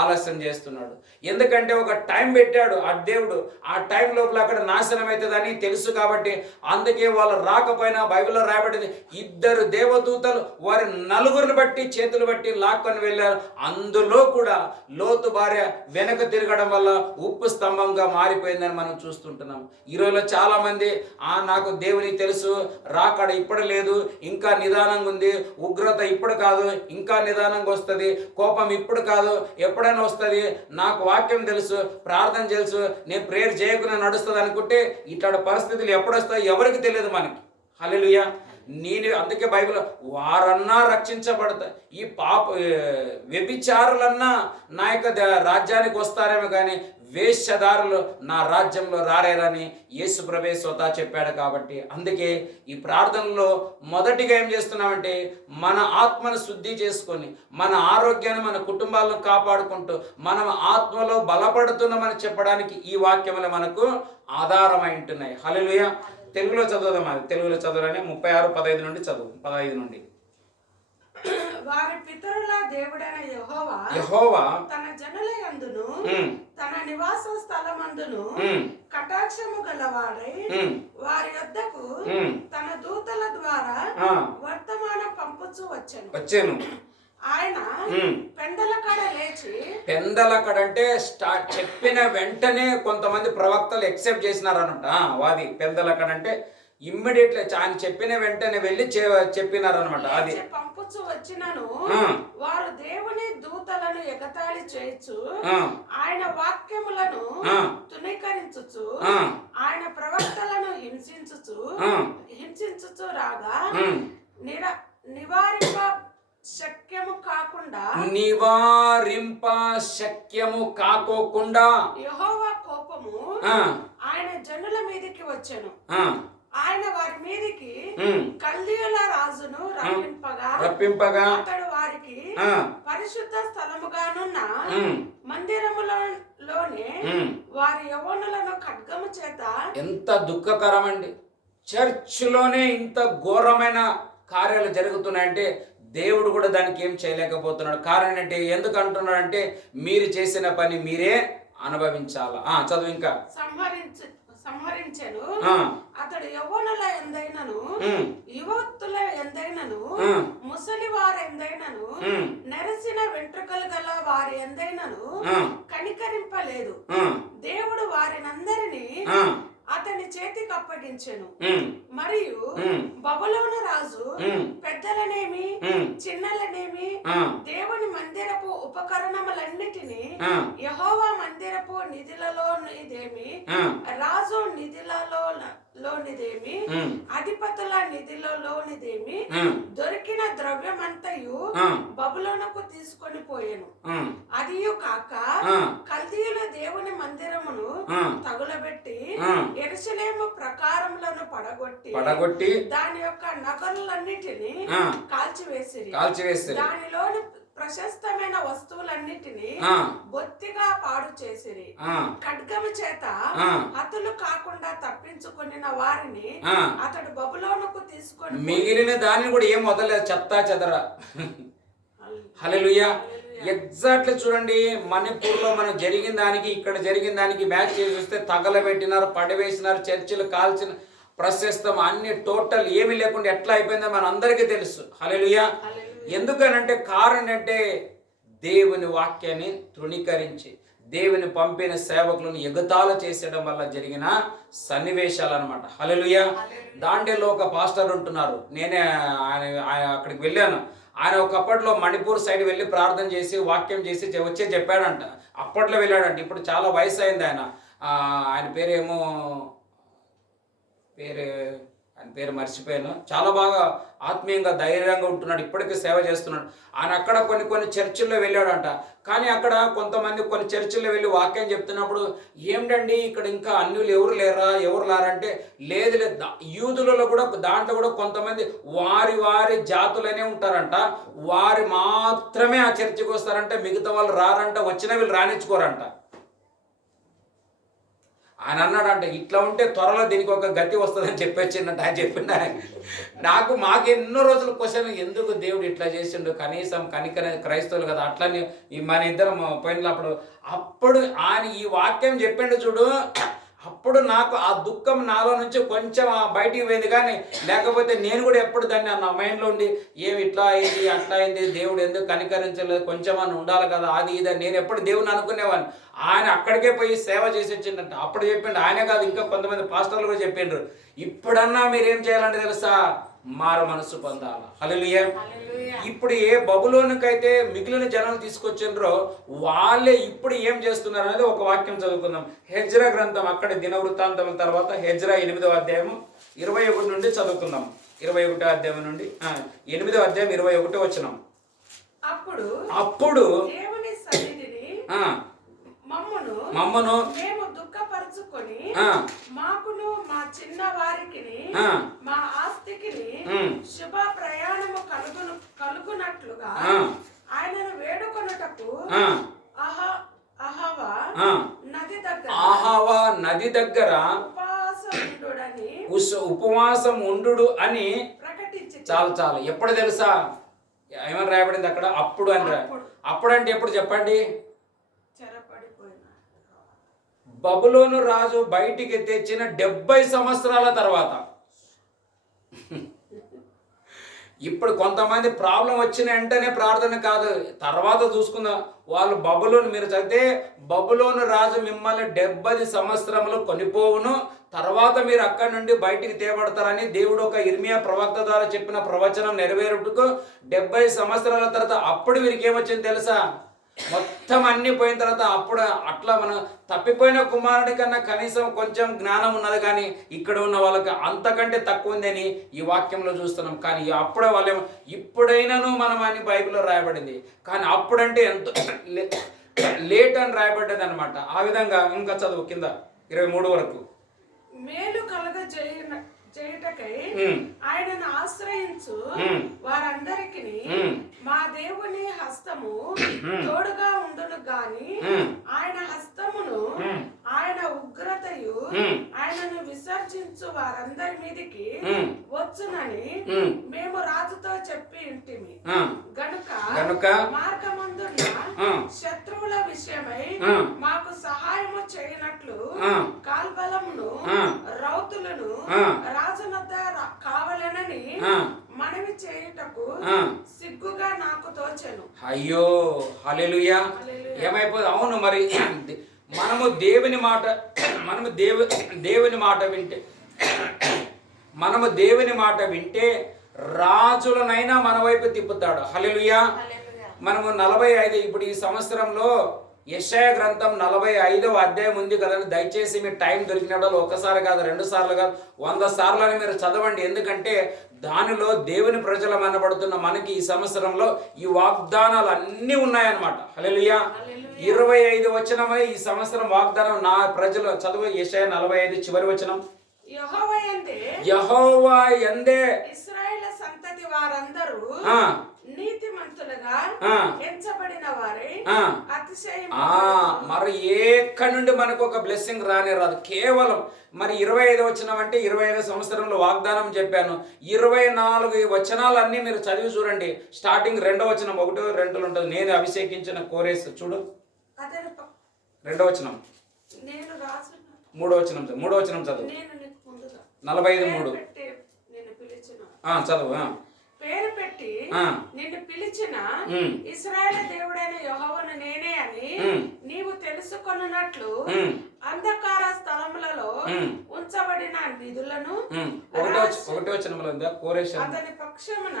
ఆలస్యం చేస్తున్నాడు. ఎందుకంటే ఒక టైం పెట్టాడు ఆ దేవుడు. ఆ టైం లోపల అక్కడ నాశనం అవుతుందని తెలుసు కాబట్టి అందుకే వాళ్ళు రాకపోయినా బైబిల్లో రాయబడింది, ఇద్దరు దేవదూతలు వారి నలుగురిని బట్టి చేతులు బట్టి లాక్కొని వెళ్ళారు. అందులో కూడా లోతు భార్య వెనక తిరగడం వల్ల ఉప్పు స్తంభంగా మారిపోయిందని మనం చూస్తుంటున్నాం. ఈరోజు చాలా మంది నాకు దేవుని తెలుసు, రాకడ ఇప్పుడు లేదు, ఇంకా నిదానంగా ఉంది, ఉగ్రత ఇప్పుడు కాదు ఇంకా నిదానంగా వస్తుంది, కోపం ఇప్పుడు కాదు ఎప్పుడైనా వస్తుంది, నాకు వాక్యం తెలుసు, ప్రార్థన తెలుసు, నేను ప్రేయర్ చేయకుండా నడుస్తుంది అనుకుంటే ఇట్లాంటి పరిస్థితులు ఎప్పుడు వస్తాయో ఎవరికి తెలియదు మనకి. హల్లెలూయా. అందుకే బైబిల్ వారన్నా రక్షించబడతాయి, ఈ వ్యభిచారులన్నా నా యొక్క రాజ్యానికి వస్తారేమో కానీ వేశ్యదారులు నా రాజ్యంలో రారేరని యేసు ప్రభువే స్వతహా చెప్పాడు. కాబట్టి అందుకే ఈ ప్రార్థనలో మొదటిగా ఏం చేస్తున్నామంటే మన ఆత్మను శుద్ధి చేసుకొని మన ఆరోగ్యాన్ని మన కుటుంబాలను కాపాడుకుంటూ మనం ఆత్మలో బలపడుతున్నామని చెప్పడానికి ఈ వాక్యములు మనకు ఆధారమై ఉంటున్నాయి. హల్లెలూయా. తెలుగులో చదువుదాం. అది తెలుగులో చదవని 36:15 నుండి చదువు. 15 నుండి. వారి పితరుల దేవుడైన యెహోవా తన జనుల యందును తన నివాస స్థలమందును కటాక్షము గలవాడై వారి యొద్దకు తన దూతల ద్వారా వర్తమానం పంపుచు వచ్చెను. ఆయన పెందలకడ లేచి, పెందలకడ అంటే చెప్పిన వెంటనే కొంతమంది ప్రవక్తలు ఎక్సెప్ట్ చేసినారనమాట. వాది పెందలకడ అంటే ఇమ్మీడియట్లీ ఆయన చెప్పిన వెంటనే వెళ్ళి చెప్పినారనమాట. అది పంపుచు వచ్చినను వారు దేవుని దూతలను ఎగతాళి చేయొచ్చు, ఆయన వాక్యములను తునీకరించుచు, ఆయన ప్రవక్తలను హింసించుచు రాగా నివారింప శక్యము కాకోకుండా యెహోవా కోపము ఆయన జనుల మీదకి వచ్చెను. ఆయన వారి మీదికి కల్దీయుల రాజును రప్పింపగా అతడు వారికి పరిశుద్ధ స్థలముగానున్న మందిరములోనే వారి యవ్వనులను ఖడ్గము చేత. ఎంత దుఃఖకరమండి, చర్చిలోనే ఇంత ఘోరమైన కార్యాలు జరుగుతున్నాయంటే దేవుడు కూడా దానికి ఏం చేయలేకపోతున్నాడు. కారణం అంటే ఎందుకు అంటున్నాడు అంటే మీరు చేసిన పని మీరే అనుభవించాలా. చదువు ఇంకా. సంహరించెను అతడు యవ్వనుల ఎందైనను యువతుల ఎందైనను ముసలి వారెందైనను నెరసిన వెంట్రుకలు గల వారి ఎందైనను కనికరింపలేదు. దేవుడు వారినందరినీ అతని చేతికి అప్పగించెను. మరియు బబులోను రాజు పెద్దలనేమి చిన్నలనేమి దేవుని మందిరపు ఉపకరణములన్నిటినీ యెహోవా మందిరపు నిధులలోనిదేమి రాజు నిధులలోనిదేమి అధిపతుల నిధులలోనిదేమి దొరికిన ద్రవ్యమంతయు బబులోనుకు తీసుకొని పోయెను. అదియు కాక కల్దీయులు దేవుని మందిరమును తగులబెట్టి యెరూషలేము ప్రాకారములను పడగొట్టి దాని యొక్క నగరులన్నిటిని కాల్చివేసిరి. దానిలోని ప్రశస్తమైన వస్తువులన్నిటిని బొత్తిగా పాడు చేసిరి. ఖడ్గము చేత హతులు కాకుండా తప్పించుకొనిన వారిని అతడు బబులోనుకు తీసుకొని మిగిలిన దానిని కూడా ఏం వదలలేదు, చెత్తా చెదర. హల్లెలూయా. ఎగ్జాక్ట్లీ చూడండి, మణిపూర్లో మనం జరిగిన దానికి ఇక్కడ జరిగిన దానికి మ్యాచ్ చేసి చూస్తే తగలబెట్టినారు, పడవేసినారు, చర్చిలు కాల్చిన, ప్రశస్తం అన్ని టోటల్ ఏమీ లేకుండా ఎట్లా అయిపోయిందో మన అందరికీ తెలుసు. హల్లెలూయా. ఎందుకనంటే కారణం అంటే దేవుని వాక్యాన్ని తృణీకరించి దేవుని పంపిన సేవకులను ఎగతాళి చేసేయడం వల్ల జరిగిన సన్నివేశాలు అనమాట. హల్లెలూయా. దాండేలో ఒక పాస్టర్ ఉంటున్నారు. నేనే ఆయన అక్కడికి వెళ్ళాను. ఆయన ఒకప్పట్లో మణిపూర్ సైడ్ వెళ్ళి ప్రార్థన చేసి వాక్యం చేసి వచ్చే చెప్పాడంట. అప్పట్లో వెళ్ళాడంట. ఇప్పుడు చాలా వయసు అయింది. ఆయన పేరేమో ఆయన పేరు మర్చిపోయాను. చాలా బాగా ఆత్మీయంగా ధైర్యంగా ఉంటున్నాడు, ఇప్పటికీ సేవ చేస్తున్నాడు. ఆయన అక్కడ కొన్ని చర్చిల్లో వెళ్ళాడంట. కానీ అక్కడ కొన్ని చర్చిల్లో వెళ్ళి వాక్యం చెప్తున్నప్పుడు ఏమిటండి ఇక్కడ ఇంకా అన్యులు ఎవరు లేరంటే లేదు యూదులలో కూడా దాంట్లో కూడా కొంతమంది వారి జాతులనే ఉంటారంట. వారు మాత్రమే ఆ చర్చికి వస్తారంట, మిగతా వాళ్ళు రారంట, వచ్చిన వీళ్ళు రానిచ్చుకోరంట. ఆయన అన్నాడంట ఇట్లా ఉంటే త్వరలో దీనికి ఒక గతి వస్తుందని చెప్పొచ్చిందంట. ఆయన చెప్పిండ మాకు ఎన్నో రోజులు క్వశ్చన్, ఎందుకు దేవుడు ఇట్లా చేసిండు, కనీసం క్రైస్తవులు కదా అట్లని మన ఇద్దరం పోయినప్పుడు అప్పుడు ఆయన ఈ వాక్యం చెప్పిండు చూడు. అప్పుడు నాకు ఆ దుఃఖం నాలో నుంచి కొంచెం బయటికి పోయింది. కానీ లేకపోతే నేను కూడా ఎప్పుడు దాన్ని నా మైండ్లో ఉండి ఏమి ఇట్లా అయింది అట్లా అయింది, దేవుడు ఎందుకు కనికరించలేదు, కొంచెం అని ఉండాలి కదా, అది ఇది నేను ఎప్పుడు దేవుని అనుకునేవాడిని. ఆయన అక్కడికే పోయి సేవ చేసి వచ్చిందంట. అప్పుడు చెప్పిండు. ఆయనే కాదు ఇంకా కొంతమంది పాస్టర్లు కూడా చెప్పిండ్రు, ఇప్పుడన్నా మీరేం చేయాలంటే తెలుసా, మారు మనసు పొందాలి. హల్లెలూయా. ఇప్పుడు ఏ బబులోనికైతే మిగిలిన జనాలు తీసుకొచ్చిండ్రో వాళ్ళే ఇప్పుడు ఏం చేస్తున్నారు అనేది ఒక వాక్యం చదువుకుందాం. హెజ్రా గ్రంథం, అక్కడ దినవృత్తాంతం తర్వాత హెజ్రా 8వ అధ్యాయం 21 నుండి చదువుకుందాం. 21వ అధ్యాయం నుండి 8వ అధ్యాయం 21 వచనం. అప్పుడు దేవుని సన్నిధిని మమ్మను మేము దుఃఖపరుచుకొని ఆ, మాకును మా చిన్న వారికి ఆ, మా ఆస్తికి శుభ ప్రయాణము కలుగునట్లుగా ఆ, ఆయనను వేడుకొనుటకు ఆ, అహవా ఆ. నది దగ్గర ఆహావా నది దగ్గర ఉపవాసం ఉండు అని ప్రకటించి చాలు ఎప్పుడు తెలుసా ఏమని రాయబడింది అక్కడ? అప్పుడు అని అప్పుడు అంటే ఎప్పుడు చెప్పండి? చెరపడిపోయిన బబులోను రాజు బయటికి తెచ్చిన 70 సంవత్సరాల తర్వాత. ఇప్పుడు కొంతమంది ప్రాబ్లం వచ్చిన వెంటనే ప్రార్థన కాదు, తర్వాత చూసుకుందాం. వాళ్ళు బబులోను, మీరు చదివితే బబులోను రాజు మిమ్మల్ని 70 సంవత్సరములు కొనిపోవును, తర్వాత మీరు అక్కడి నుండి బయటికి తేబడతారని దేవుడు ఒక ఇర్మియా ప్రవక్త ద్వారా చెప్పిన ప్రవచనం నెరవేరుటకు 70 సంవత్సరాల తర్వాత అప్పుడు వీరికి ఏమొచ్చింది తెలుసా? మొత్తం అన్ని పోయిన తర్వాత అప్పుడు అట్లా మనం తప్పిపోయిన కుమారుడి కన్నా కనీసం కొంచెం జ్ఞానం ఉన్నది, కానీ ఇక్కడ ఉన్న వాళ్ళకి అంతకంటే తక్కువ ఉందని ఈ వాక్యంలో చూస్తున్నాం. కానీ అప్పుడే వాళ్ళేమో ఇప్పుడైనాను మనం అని బైబిల్లో రాయబడింది, కానీ అప్పుడంటే ఎంతో లేట్ అని రాయబడ్డది అనమాట. ఆ విధంగా ఇంకా చదువు కింద 23 వరకు. మేలు చేయుటకై ఆయనను ఆశ్రయించు వారందరికి మా దేవుని హస్తము తోడుగా ఉండును గాని ఆయన హస్తమును ఆయన ఉగ్రతయు ఆయనను విసర్జించు వారందరి మీదికి వచ్చునని మేము రాజుతో చెప్పి ఇంటిమి. గనుక మార్గమందున్న శత్రువుల విషయమై మాకు సహాయము చేయనట్లు కాల్బలమును రౌతులను రాజునొద్ద కావాలనని మనవి చేయుటకు సిగ్గుగా నాకు తోచెను. అయ్యో హల్లెలూయా. ఏమైపోదు? అవును, మరి మనము దేవుని మాట వింటే రాజులనైనా మన వైపు తిప్పుతాడు. హల్లెలూయా. మనము 45 ఇప్పుడు ఈ సంవత్సరంలో యెషయా గ్రంథం 45వ అధ్యాయం ఉంది కదండి. దయచేసి మీరు టైం దొరికినప్పుడు ఒకసారి కాదు, 2 సార్లు కాదు, 100 సార్లు అని మీరు చదవండి. ఎందుకంటే దానిలో దేవుని ప్రజలు అనబడుతున్న మనకి ఈ సంవత్సరంలో ఈ వాగ్దానాలు అన్నీ ఉన్నాయన్నమాట. హల్లెలూయా. 25 వచనమై ఈ సంవత్సరం వాగ్దానం నా ప్రజలు చదువు. యెషయా 45 చివరి వచనం. యెహోవా యందే ఇశ్రాయేలు సంతతి వారందరూ నీతిమంతులుగా ఎంచబడిన వారే అతిశయం. మరి ఎక్కడి నుండి మనకు ఒక బ్లెస్సింగ్ రానే రాదు. కేవలం మరి 25 వచనం అంటే 25 సంవత్సరంలో వాగ్దానం చెప్పాను. 24 వచనాలన్నీ మీరు చదివి చూడండి. స్టార్టింగ్ 2వ వచనం 1, 2 ఉంటుంది. నేను అభిషేకించిన కోరేస్ చూడు 2వ వచనం. 3వ వచనం చదువు. 45:3 చదువు. పేరు పెట్టి నిన్ను పిలిచిన ఇశ్రాయేలు దేవుడైన యెహోవాను నేనే అని నీవు తెలుసుకొనున్నట్లు అంధకార స్థలములలో ఉంచబడిన నిధులను అతని పక్షమున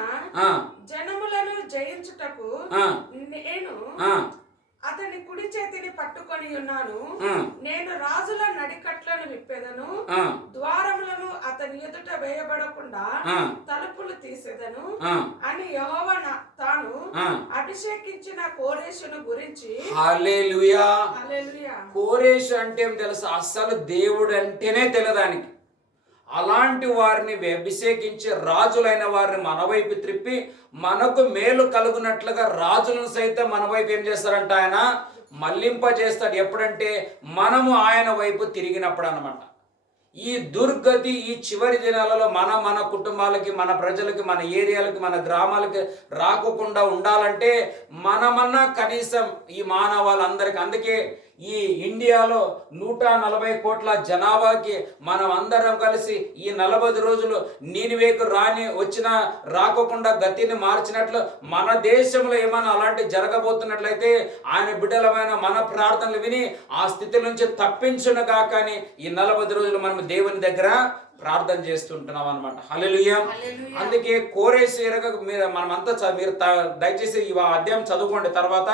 జనములను జయించుటకు నేను అతని కుడి చేతిని పట్టుకొని ఉన్నాను. నేను రాజుల నడికట్లను విప్పెదను, ద్వారములను అతని ఎదుట వేయబడకుండా తలుపులు తీసేదను అని యెహోవా తాను అభిషేకించిన కోరేషును గురించి. హల్లెలూయా. కోరేషు అంటే ఏం తెలుసా? అసలు దేవుడు అంటేనే తెలియదానికి. అలాంటి వారిని అభిషేకించి రాజులైన వారిని మన వైపు త్రిప్పి మనకు మేలు కలుగునట్లుగా రాజులను సైతం మన వైపు ఏం చేస్తారంట? ఆయన మళ్లింప చేస్తాడు. ఎప్పుడంటే మనము ఆయన వైపు తిరిగినప్పుడు అన్నమాట. ఈ దుర్గతి ఈ చివరి దినాలలో మన కుటుంబాలకి, మన ప్రజలకి, మన ఏరియాలకి, మన గ్రామాలకి రాకుండా ఉండాలంటే మనమన్నా కనీసం ఈ మానవాళ్ళందరికీ, అందుకే ఈ ఇండియాలో 140 కోట్ల జనాభాకి మనం అందరం కలిసి ఈ 40 రోజులు నీనివేకు రాకోకుండా గతిని మార్చినట్లు మన దేశంలో ఏమైనా అలాంటి జరగబోతున్నట్లయితే ఆయన బిడ్డలమైన మన ప్రార్థనలు విని ఆ స్థితి నుంచి తప్పించును గాకని ఈ 40 రోజులు మనం దేవుని దగ్గర ప్రార్థన చేస్తుంటున్నాం అనమాట. హల్లెలూయా. అందుకే కోరేసు మనమంతా మీరు దయచేసి ఈ అధ్యాయం చదువుకోండి. తర్వాత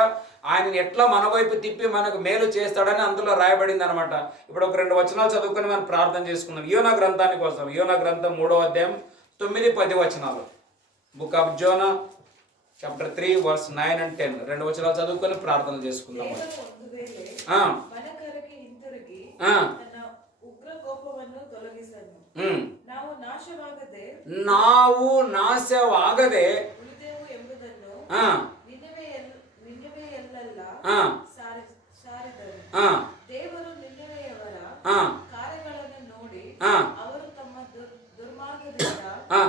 ఆయన ఎట్లా మన వైపు తిప్పి మనకు మేలు చేస్తాడని అందులో రాయబడింది అనమాట. ఇప్పుడు ఒక 2 వచనాలు చదువుకొని మనం ప్రార్థన చేసుకుందాం. యోనా గ్రంథానికి వస్తాం. యోనా గ్రంథం 3వ అధ్యాయం 9-10 వచనాలు. Book of Jonah chapter 3 verse 9 and 10 రెండు వచనాలు చదువుకొని ప్రార్థన చేసుకుందాం. ದೇವರು ಒಂದು ವೇಳೆ ఆ, ಮನಕರಕ್ಕೆ ಹಿಂತಿರುಗಿ ఆ, ತನ್ನ ಉಗ್ರ ಕೋಪವನ್ನು ತೊಲಗಿಸನು. ఉమ్. ನಾವು ನಾಶವಾಗದೆ ನಾವು ನಾಶವಾಗದೆ ಉಳಿದೆವು ಎಂಬುದನ್ನು ఆ, ನಿನ್ನವೆಯಲ್ಲೆಲ್ಲ ఆ, ಸಾರಿದರು. ఆ, ದೇವರು ನಿನ್ನವೆಯವರ ఆ, ಕಾರ್ಯಗಳನ್ನು ನೋಡಿ ఆ, ಅವರು ತಮ್ಮ ದುರ್ಮಾರ್ಗದಿಂದ ఆ,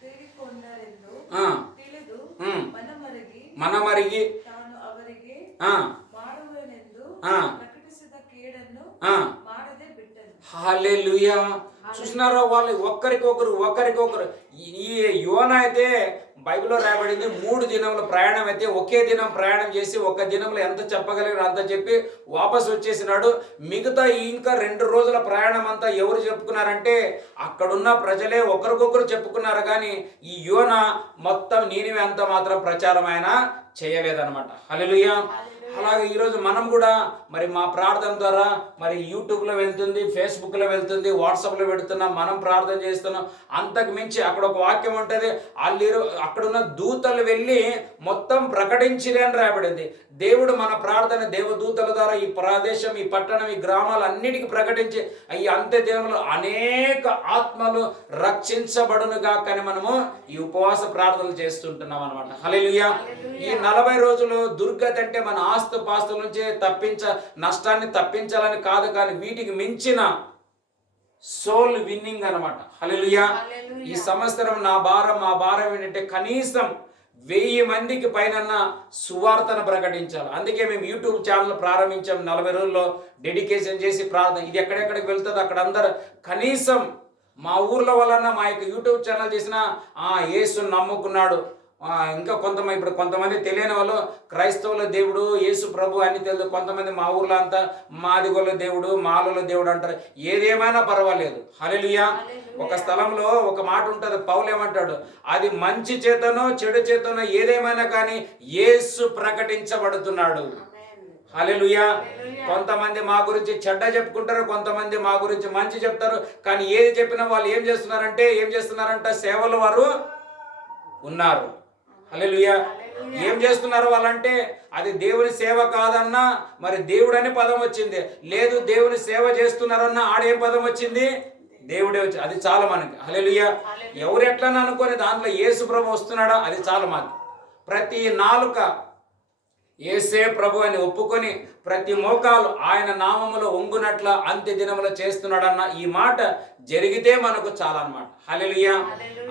ತಿರುಗಿಕೊಂಡರೆಂದು ఆ, ತಿಳಿದು ఉమ్. ಮನಮರಿಗಿ ತಾನು ಅವರಿಗೆ ఆ, ಮಾಡುವೆನೆಂದು ఆ, ಪ್ರಕಟಿಸಿದ ಕೇಡನ್ನು ఆ. ಮಾಡದೆ ಬಿಟ್ಟನು. హల్లెలూయా. చూసినారా, వాళ్ళు ఒకరికొకరు ఈ యోనా అయితే బైబిల్లో రాయబడింది 3 దినముల ప్రయాణం అయితే ఒకే దినం ప్రయాణం చేసి ఒక దినంలో ఎంత చెప్పగలిగారు అంత చెప్పి వాపస్ వచ్చేసినాడు. మిగతా ఇంకా 2 రోజుల ప్రయాణం అంతా ఎవరు చెప్పుకున్నారంటే అక్కడున్న ప్రజలే ఒకరికొకరు చెప్పుకున్నారు. కానీ ఈ యోనా మొత్తం నీనివే అంత మాత్రం ప్రచారం ఆయన చేయలేదన్నమాట. హల్లెలూయా. అలాగే ఈరోజు మనం కూడా మరి మా ప్రార్థన ద్వారా మరి యూట్యూబ్లో వెళ్తుంది, ఫేస్బుక్లో వెళ్తుంది, వాట్సాప్లో పెడుతున్నాం, మనం ప్రార్థన చేస్తున్నాం. అంతకు మించి అక్కడ ఒక వాక్యం ఉంటుంది, అక్కడున్న దూతలు వెళ్ళి మొత్తం ప్రకటించిరే అని రాయబడింది. దేవుడు మన ప్రార్థన దేవదూతల ద్వారా ఈ ప్రదేశం, ఈ పట్టణం, ఈ గ్రామాలన్నిటికీ ప్రకటించి ఈ అంత్య దినంలో అనేక ఆత్మలు రక్షించబడునుగా కానీ మనము ఈ ఉపవాస ప్రార్థనలు చేస్తుంటున్నాం అనమాట. హల్లెలూయా. ఈ 40 రోజులు దుర్గతి అంటే మన ఆస్తుపాస్తుల నుంచి నష్టాన్ని తప్పించాలని కాదు, కానీ వీటికి మించిన సోల్ విన్నింగ్ అనమాట. హల్లెలూయా. ఈ సంవత్సరం మా భారం ఏంటంటే కనీసం 1000 మందికి పైన సువార్తను ప్రకటించాలి. అందుకే మేము యూట్యూబ్ ఛానల్ ప్రారంభించాం. 40 రోజుల్లో డెడికేషన్ చేసి ప్రార్థన, ఇది ఎక్కడెక్కడికి వెళ్తుందో అక్కడ అందరు కనీసం మా ఊర్లో వలన మా యొక్క యూట్యూబ్ ఛానల్ చేసిన యేసుని నమ్ముకున్నాడు. ఇంకా కొంతమంది తెలియని వాళ్ళు క్రైస్తవుల దేవుడు యేసు ప్రభు అని తెలియదు. కొంతమంది మా ఊర్లో అంతా మాదిగోళ్ళ దేవుడు, మాలలో దేవుడు అంటారు. ఏదేమైనా పర్వాలేదు. హల్లెలూయా. ఒక స్థలంలో ఒక మాట ఉంటుంది, పౌలు ఏమంటాడు, అది మంచి చేతనో చెడు చేతనో ఏదేమైనా కానీ యేసు ప్రకటించబడుతున్నాడు. హల్లెలూయా. కొంతమంది మా గురించి చెడ్డ చెప్పుకుంటారు, కొంతమంది మా గురించి మంచి చెప్తారు. కానీ ఏది చెప్పినా వాళ్ళు ఏం చేస్తున్నారంట సేవలు వారు ఉన్నారు. హల్లెలూయా. ఏం చేస్తున్నారు వాళ్ళంటే అది దేవుని సేవ కాదన్నా మరి దేవుడు అని పదం వచ్చింది. లేదు, దేవుని సేవ చేస్తున్నారన్నా ఆడేం పదం వచ్చింది, దేవుడే వచ్చి, అది చాలు మనకి. హల్లెలూయా. ఎవరు ఎట్లా అనుకొని దాంట్లో యేసు ప్రభు వస్తున్నాడా, అది చాలు మాకు. ప్రతి నాలుక యేసే ప్రభు అని ఒప్పుకొని ప్రతి మోకాలు ఆయన నామములో ఒంగునట్ల అంత్య దినములో చేస్తున్నాడన్న ఈ మాట జరిగితే మనకు చాలా అన్నమాట. హల్లెలూయా.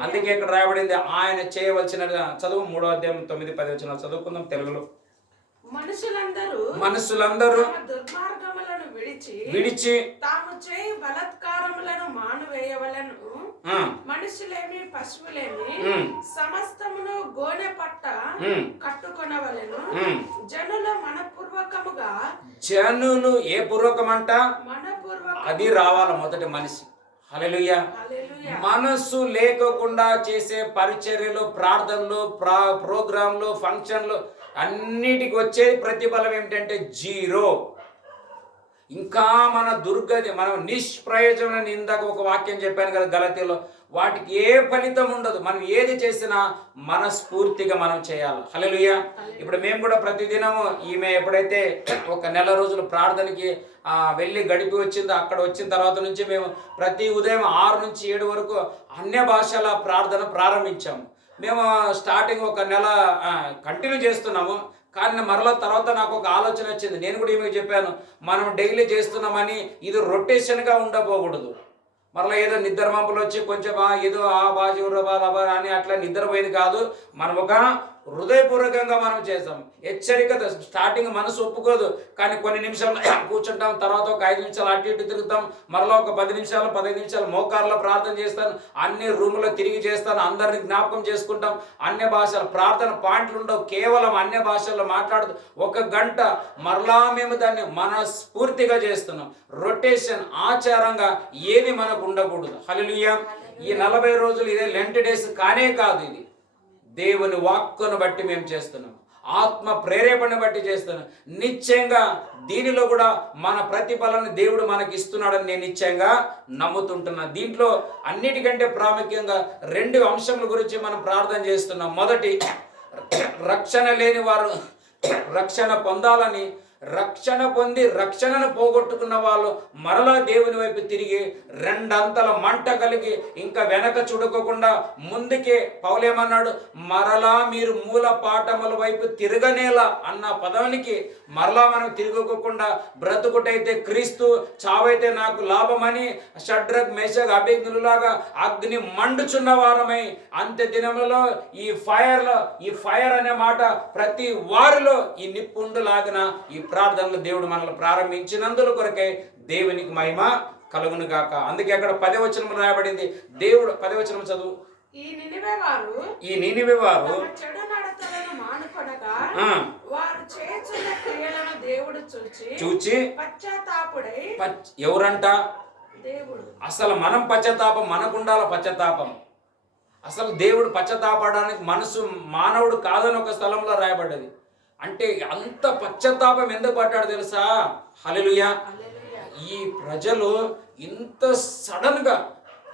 అందుకే ఇక్కడ రాయబడింది ఆయన చేయవలసిన చదువు 3వ అధ్యాయం 9-10 వచనాలు చదువుకుందాం తెలుగులో. మనుషులందరూ దుర్మార్గములను విడిచి తాము చేయి బలాత్కారములను మానువేయవలెను. మనుషులేమి పశువులేమి సమస్తమును గోనె పట్ట కట్టుకొనవలెను. జనులు ఏ పూర్వకమంట, అది రావాలి మొదటి మనిషి. హల్లెలూయా. మనస్సు లేకుండా చేసే పరిచర్యలు, ప్రార్థనలు, ప్రోగ్రాంలు, ఫంక్షన్లు అన్నిటికి వచ్చే ప్రతిఫలం ఏమిటంటే 0. ఇంకా మన దుర్గతి, మనం నిష్ప్రయోజనం, ఇందాక ఒక వాక్యం చెప్పాను కదా గలతీలో, వాటికి ఏ ఫలితం ఉండదు. మనం ఏది చేసినా మనస్ఫూర్తిగా మనం చేయాలి. హల్లెలూయా. ఇప్పుడు మేము కూడా ప్రతిదినము ఈమె ఎప్పుడైతే ఒక నెల రోజులు ప్రార్థనకి వెళ్ళి గడిపి వచ్చిందో, అక్కడ వచ్చిన తర్వాత నుంచి మేము ప్రతి ఉదయం 6 నుంచి 7 వరకు అన్య భాషల ప్రార్థన ప్రారంభించాము. మేము స్టార్టింగ్ ఒక నెల కంటిన్యూ చేస్తున్నాము. కానీ మరలా తర్వాత నాకు ఒక ఆలోచన వచ్చింది. నేను కూడా ఈమెకు చెప్పాను, మనం డైలీ చేస్తున్నామని ఇది రొటేషన్గా ఉండబోకూడదు. మరలా ఏదో నిద్ర మంపులు వచ్చి కొంచెం ఏదో అని అట్లా నిద్రపోయేది కాదు. మనం ఒక హృదయపూర్వకంగా మనం చేస్తాం. హెచ్చరికత, స్టార్టింగ్ మనసు ఒప్పుకోదు, కానీ కొన్ని నిమిషాలు కూర్చుంటాం, తర్వాత ఒక 5 నిమిషాలు అటు ఇటు తిరుగుతాం, మరలా ఒక 10 నిమిషాలు 15 నిమిషాలు మోకార్లో ప్రార్థన చేస్తాను, అన్ని రూములో తిరిగి చేస్తాను, అందరిని జ్ఞాపకం చేసుకుంటాం. అన్య భాషలు ప్రార్థన పాయింట్లు ఉండవు, కేవలం అన్య భాషల్లో మాట్లాడుతూ 1 గంట మరలా మేము దాన్ని మనస్ఫూర్తిగా చేస్తున్నాం. రొటేషన్, ఆచారంగా ఏది మనకు ఉండకూడదు. హల్లెలూయా. ఈ 40 రోజులు ఇదే లెంట్ డేస్ కానే కాదు, ఇది దేవుని వాక్కును బట్టి మేము చేస్తున్నాం. ఆత్మ ప్రేరేపణ బట్టి చేస్తున్నాను. నిశ్చయంగా దీనిలో కూడా మన ప్రతిఫలాన్ని దేవుడు మనకి ఇస్తున్నాడని నేను నిశ్చయంగా నమ్ముతుంటున్నా. దీంట్లో అన్నిటికంటే ప్రాముఖ్యంగా 2 అంశముల గురించి మనం ప్రార్థన చేస్తున్నాం. మొదటి, రక్షణ లేని వారు రక్షణ పొందాలని, రక్షణ పొంది రక్షణను పోగొట్టుకున్న వాళ్ళు మరలా దేవుని వైపు తిరిగి 2 అంతల మంట కలిగి ఇంకా వెనక చూడకోకుండా ముందుకే పౌలేమన్నాడు, మరలా మీరు మూల పాఠముల వైపు తిరగనేలా అన్న పదానికి మరలా మనం తిరగకోకుండా బ్రతుకుటైతే క్రీస్తు, చావైతే నాకు లాభమని షడ్రక్ మేషక్ అబేద్నెగోలాగా అగ్ని మండుచున్న వారమై అంత్య దినములలో ఈ ఫైర్ అనే మాట ప్రతి వారిలో ఈ నిప్పుండు లాగిన ఈ ప్రార్థనలు దేవుడు మనల్ని ప్రారంభించినందుల కొరకే దేవునికి మహిమ కలుగును గాక. అందుకే అక్కడ 10వ వచనం రాయబడింది. దేవుడు 10వ వచనం చదువు. ఈ నినివే వారు తమ చెడు నడతలను మానుకొనగా వారు చేస్తున్న క్రియలను దేవుడు చూచి పశ్చాత్తాపుడై. ఎవరంట? దేవుడు. అసలు మనం పశ్చాత్తాపం, మనకుండాల పశ్చాత్తాపం. అసలు దేవుడు పశ్చాత్తాపడానికి మనసు మానవుడు కాదని ఒక స్థలంలో రాయబడ్డది. అంటే అంత పశ్చాత్తాపం ఎందుకు పడ్డాడు తెలుసా? హల్లెలూయా. ఈ ప్రజలు ఇంత సడన్గా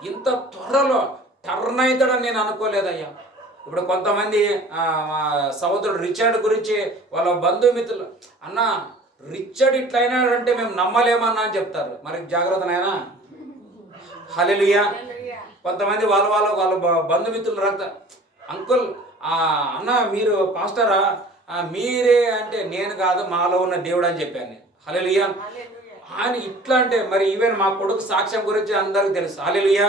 ఇంత త్వరలో టర్న్ అవుతాడని నేను అనుకోలేదయ్యా. ఇప్పుడు కొంతమంది సహోదరుడు రిచర్డ్ గురించి వాళ్ళ బంధుమిత్రులు, అన్న రిచర్డ్ ఇట్లయినాడంటే మేము నమ్మలేమన్నా అని చెప్తారు. మరి జాగ్రత్తనైనా. హల్లెలూయా. కొంతమంది వాళ్ళ బంధుమిత్రులు రక్త అంకుల్ అన్న మీరు పాస్టరా, మీరే అంటే నేను కాదు మాలో ఉన్న దేవుడు అని చెప్పాను నేను. హల్లెలూయా. ఆయన ఇట్లా అంటే మరి ఈవెన్ మా కొడుకు సాక్ష్యం గురించి అందరికీ తెలుసు. హల్లెలూయా.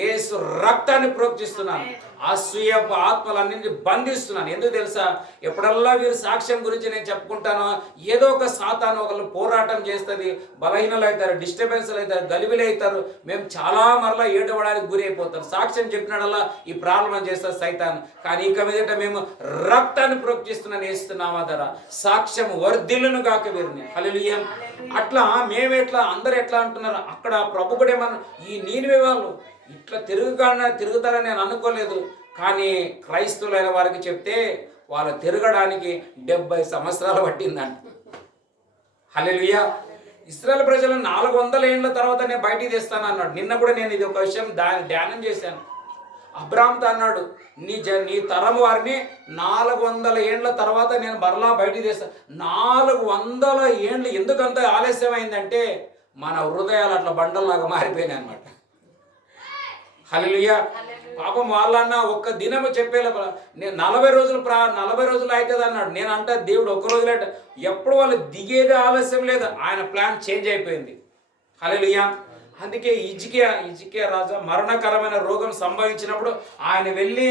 యేసు రక్తాన్ని ప్రోక్షిస్తున్నాను, అసూయపు ఆత్మలన్నింటినీ బంధిస్తున్నాను. ఎందుకు తెలుసా? ఎప్పుడల్లా వీరు సాక్ష్యం గురించి నేను చెప్పుకుంటానో ఏదో ఒక సాతాను ఒకళ్ళు పోరాటం చేస్తుంది, బలహీనలు అవుతారు, డిస్టర్బెన్స్లు అవుతారు, గలిబిలు అవుతారు. మేము చాలా మరలా ఏడవడానికి గురి అయిపోతాం. సాక్ష్యం చెప్పినడల్లా ఈ ప్రాబ్లం చేస్తారు సైతాను. కానీ ఇక మీదట మేము రక్తాన్ని ప్రోక్షిస్తున్నాను వేస్తున్నామా ధర సాక్ష్యం వర్ధిల్లును గాక వీరిని. హల్లెలూయా. అట్లా మేమెట్లా అందరు ఎట్లా అంటున్నారు? అక్కడ ప్రభు కూడా ఏమన్నా ఈ నీనివే వాళ్ళు ఇట్లా తిరుగుతారని నేను అనుకోలేదు. కానీ క్రైస్తవులైన వారికి చెప్తే వాళ్ళు తిరగడానికి 70 సంవత్సరాలు పట్టిందంట. హల్లెలూయా. ఇశ్రాయేలు ప్రజలను 400 ఏళ్ల తర్వాత నేను బయటికి తెస్తాను అన్నాడు. నిన్న కూడా నేను ఇది ఒక విషయం ధ్యానం చేశాను. అబ్రాహాంతో అన్నాడు, నీ తరం వారిని 400 ఏళ్ల తర్వాత నేను మరలా బయటికి తెస్తాను. 400 ఏళ్ళు ఎందుకంత ఆలస్యం అయిందంటే మన హృదయాలు అట్లా బండల్లాగా మారిపోయినాయి అన్నమాట. హల్లెలూయా. పాపం వాళ్ళన్నా ఒక్క దినము చెప్పేలా నేను 40 రోజులు అవుతుంది అన్నాడు. నేను అంటా దేవుడు ఒక్క రోజులే. ఎప్పుడు వాళ్ళు దిగేది ఆలస్యం లేదు, ఆయన ప్లాన్ చేంజ్ అయిపోయింది. హల్లెలూయా. అందుకే ఇజికియా రాజా మరణకరమైన రోగం సంభవించినప్పుడు ఆయన వెళ్ళి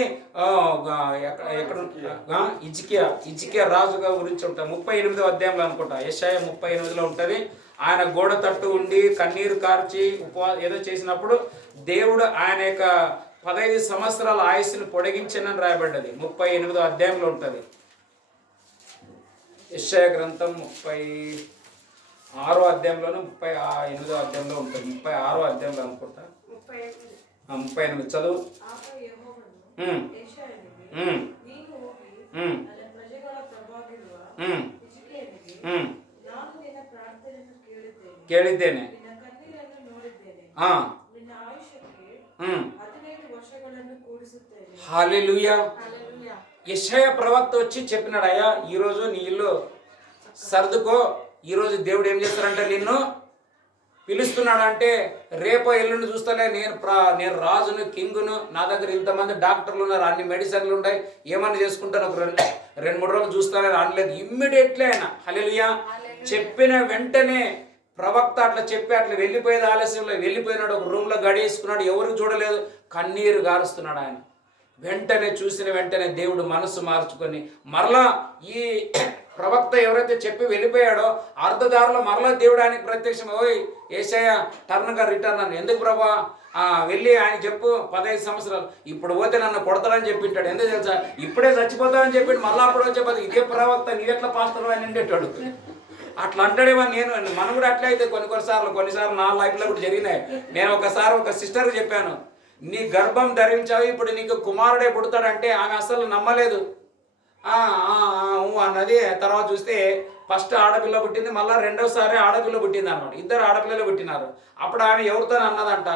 ఇజికియా రాజుగా గురించి ఉంటాం 38వ అధ్యాయంలో అనుకుంటా, యెషయా 38లో ఉంటుంది. ఆయన గోడ తట్టు ఉండి కన్నీరు కార్చి ఏదో చేసినప్పుడు దేవుడు ఆయన యొక్క 15 సంవత్సరాల ఆయుస్సును పొడిగించనని రాయబడ్డది. 38వ అధ్యాయంలో ఉంటుంది. యెషయా గ్రంథం 36వ అధ్యాయంలోను 38వ అధ్యాయంలో ఉంటుంది. 36వ అధ్యాయంలో అనుకుంటా. 38 చదువు. ಕೇಳಿದ್ದೇನೆ. హల్లెలూయా. యెషయా ప్రవక్త వచ్చి చెప్పినాడు, అయ్యా ఈరోజు నీ ఇల్లు సర్దుకో, ఈరోజు దేవుడు ఏం చేస్తారంటే నిన్ను పిలుస్తున్నాడు. అంటే రేపో ఎల్లుండి చూస్తలే, నేను రాజును, కింగును, నా దగ్గర ఇంతమంది డాక్టర్లు ఉన్నారు, అన్ని మెడిసిన్లు ఉన్నాయి, ఏమన్నా చేసుకుంటాను, ఒక 2-3 రోజులు చూస్తానే అనలేదు. ఇమ్మీడియట్లీ ఆయన హల్లెలూయా చెప్పిన వెంటనే ప్రవక్త అట్లా చెప్పి అట్లా వెళ్ళిపోయేది ఆలస్యంలో వెళ్ళిపోయినాడు. ఒక రూమ్లో గడియేసుకున్నాడు, ఎవరికి చూడలేదు, కన్నీరు గారుస్తున్నాడు ఆయన. వెంటనే చూసిన వెంటనే దేవుడు మనసు మార్చుకొని మరలా ఈ ప్రవక్త ఎవరైతే చెప్పి వెళ్ళిపోయాడో అర్ధదారిలో మరలా దేవుడు ఆయనకి ప్రత్యక్షం, ఓయ్ యేషయా టర్న్గా రిటర్న్ అని. ఎందుకు ప్రభా వెళ్ళి ఆయన చెప్పు 15 సంవత్సరాలు ఇప్పుడు పోతే నన్ను కొడతాడని చెప్పింటాడు. ఎందుకు తెలుసా? ఇప్పుడే చచ్చిపోతామని చెప్పి మళ్ళీ అప్పుడు వచ్చే ఇదే ప్రవక్త నీవెట్లా పాస్తాడు అని నిండేటాడు. అట్లా అంటాడేమో. మనం కూడా అట్లా అయితే కొన్నిసార్లు నా లైఫ్లో కూడా జరిగినాయి. నేను ఒకసారి ఒక సిస్టర్కి చెప్పాను, నీ గర్భం ధరించావు, ఇప్పుడు నీకు కుమారుడే పుడతాడంటే ఆమె అసలు నమ్మలేదు. అన్నది. తర్వాత చూస్తే ఫస్ట్ ఆడపిల్ల పుట్టింది, మళ్ళీ రెండోసారి ఆడపిల్ల పుట్టింది అనమాట. ఇద్దరు ఆడపిల్లలు పుట్టినారు. అప్పుడు ఆమె ఎవరితో అన్నదంట,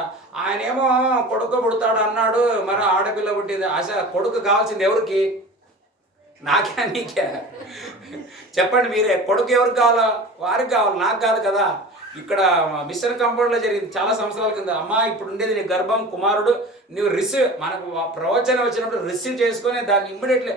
ఆయన ఏమో కొడుకు పుడతాడు అన్నాడు, మరి ఆడపిల్ల పుట్టింది. అసలు కొడుకు కావాల్సింది ఎవరికి? నాకే నీకే? చెప్పండి మీరే. కొడుకు ఎవరికి కావాలా? వారికి కావాలి, నాకు కాదు కదా. ఇక్కడ మిషన్ కంపౌండ్లో జరిగింది చాలా సంవత్సరాల కింద. అమ్మా ఇప్పుడు ఉండేది నీ గర్భం కుమారుడు, నువ్వు మనకు ప్రవచనం వచ్చినప్పుడు రిసీవ్ చేసుకొని దాన్ని ఇమ్మీడియట్లీ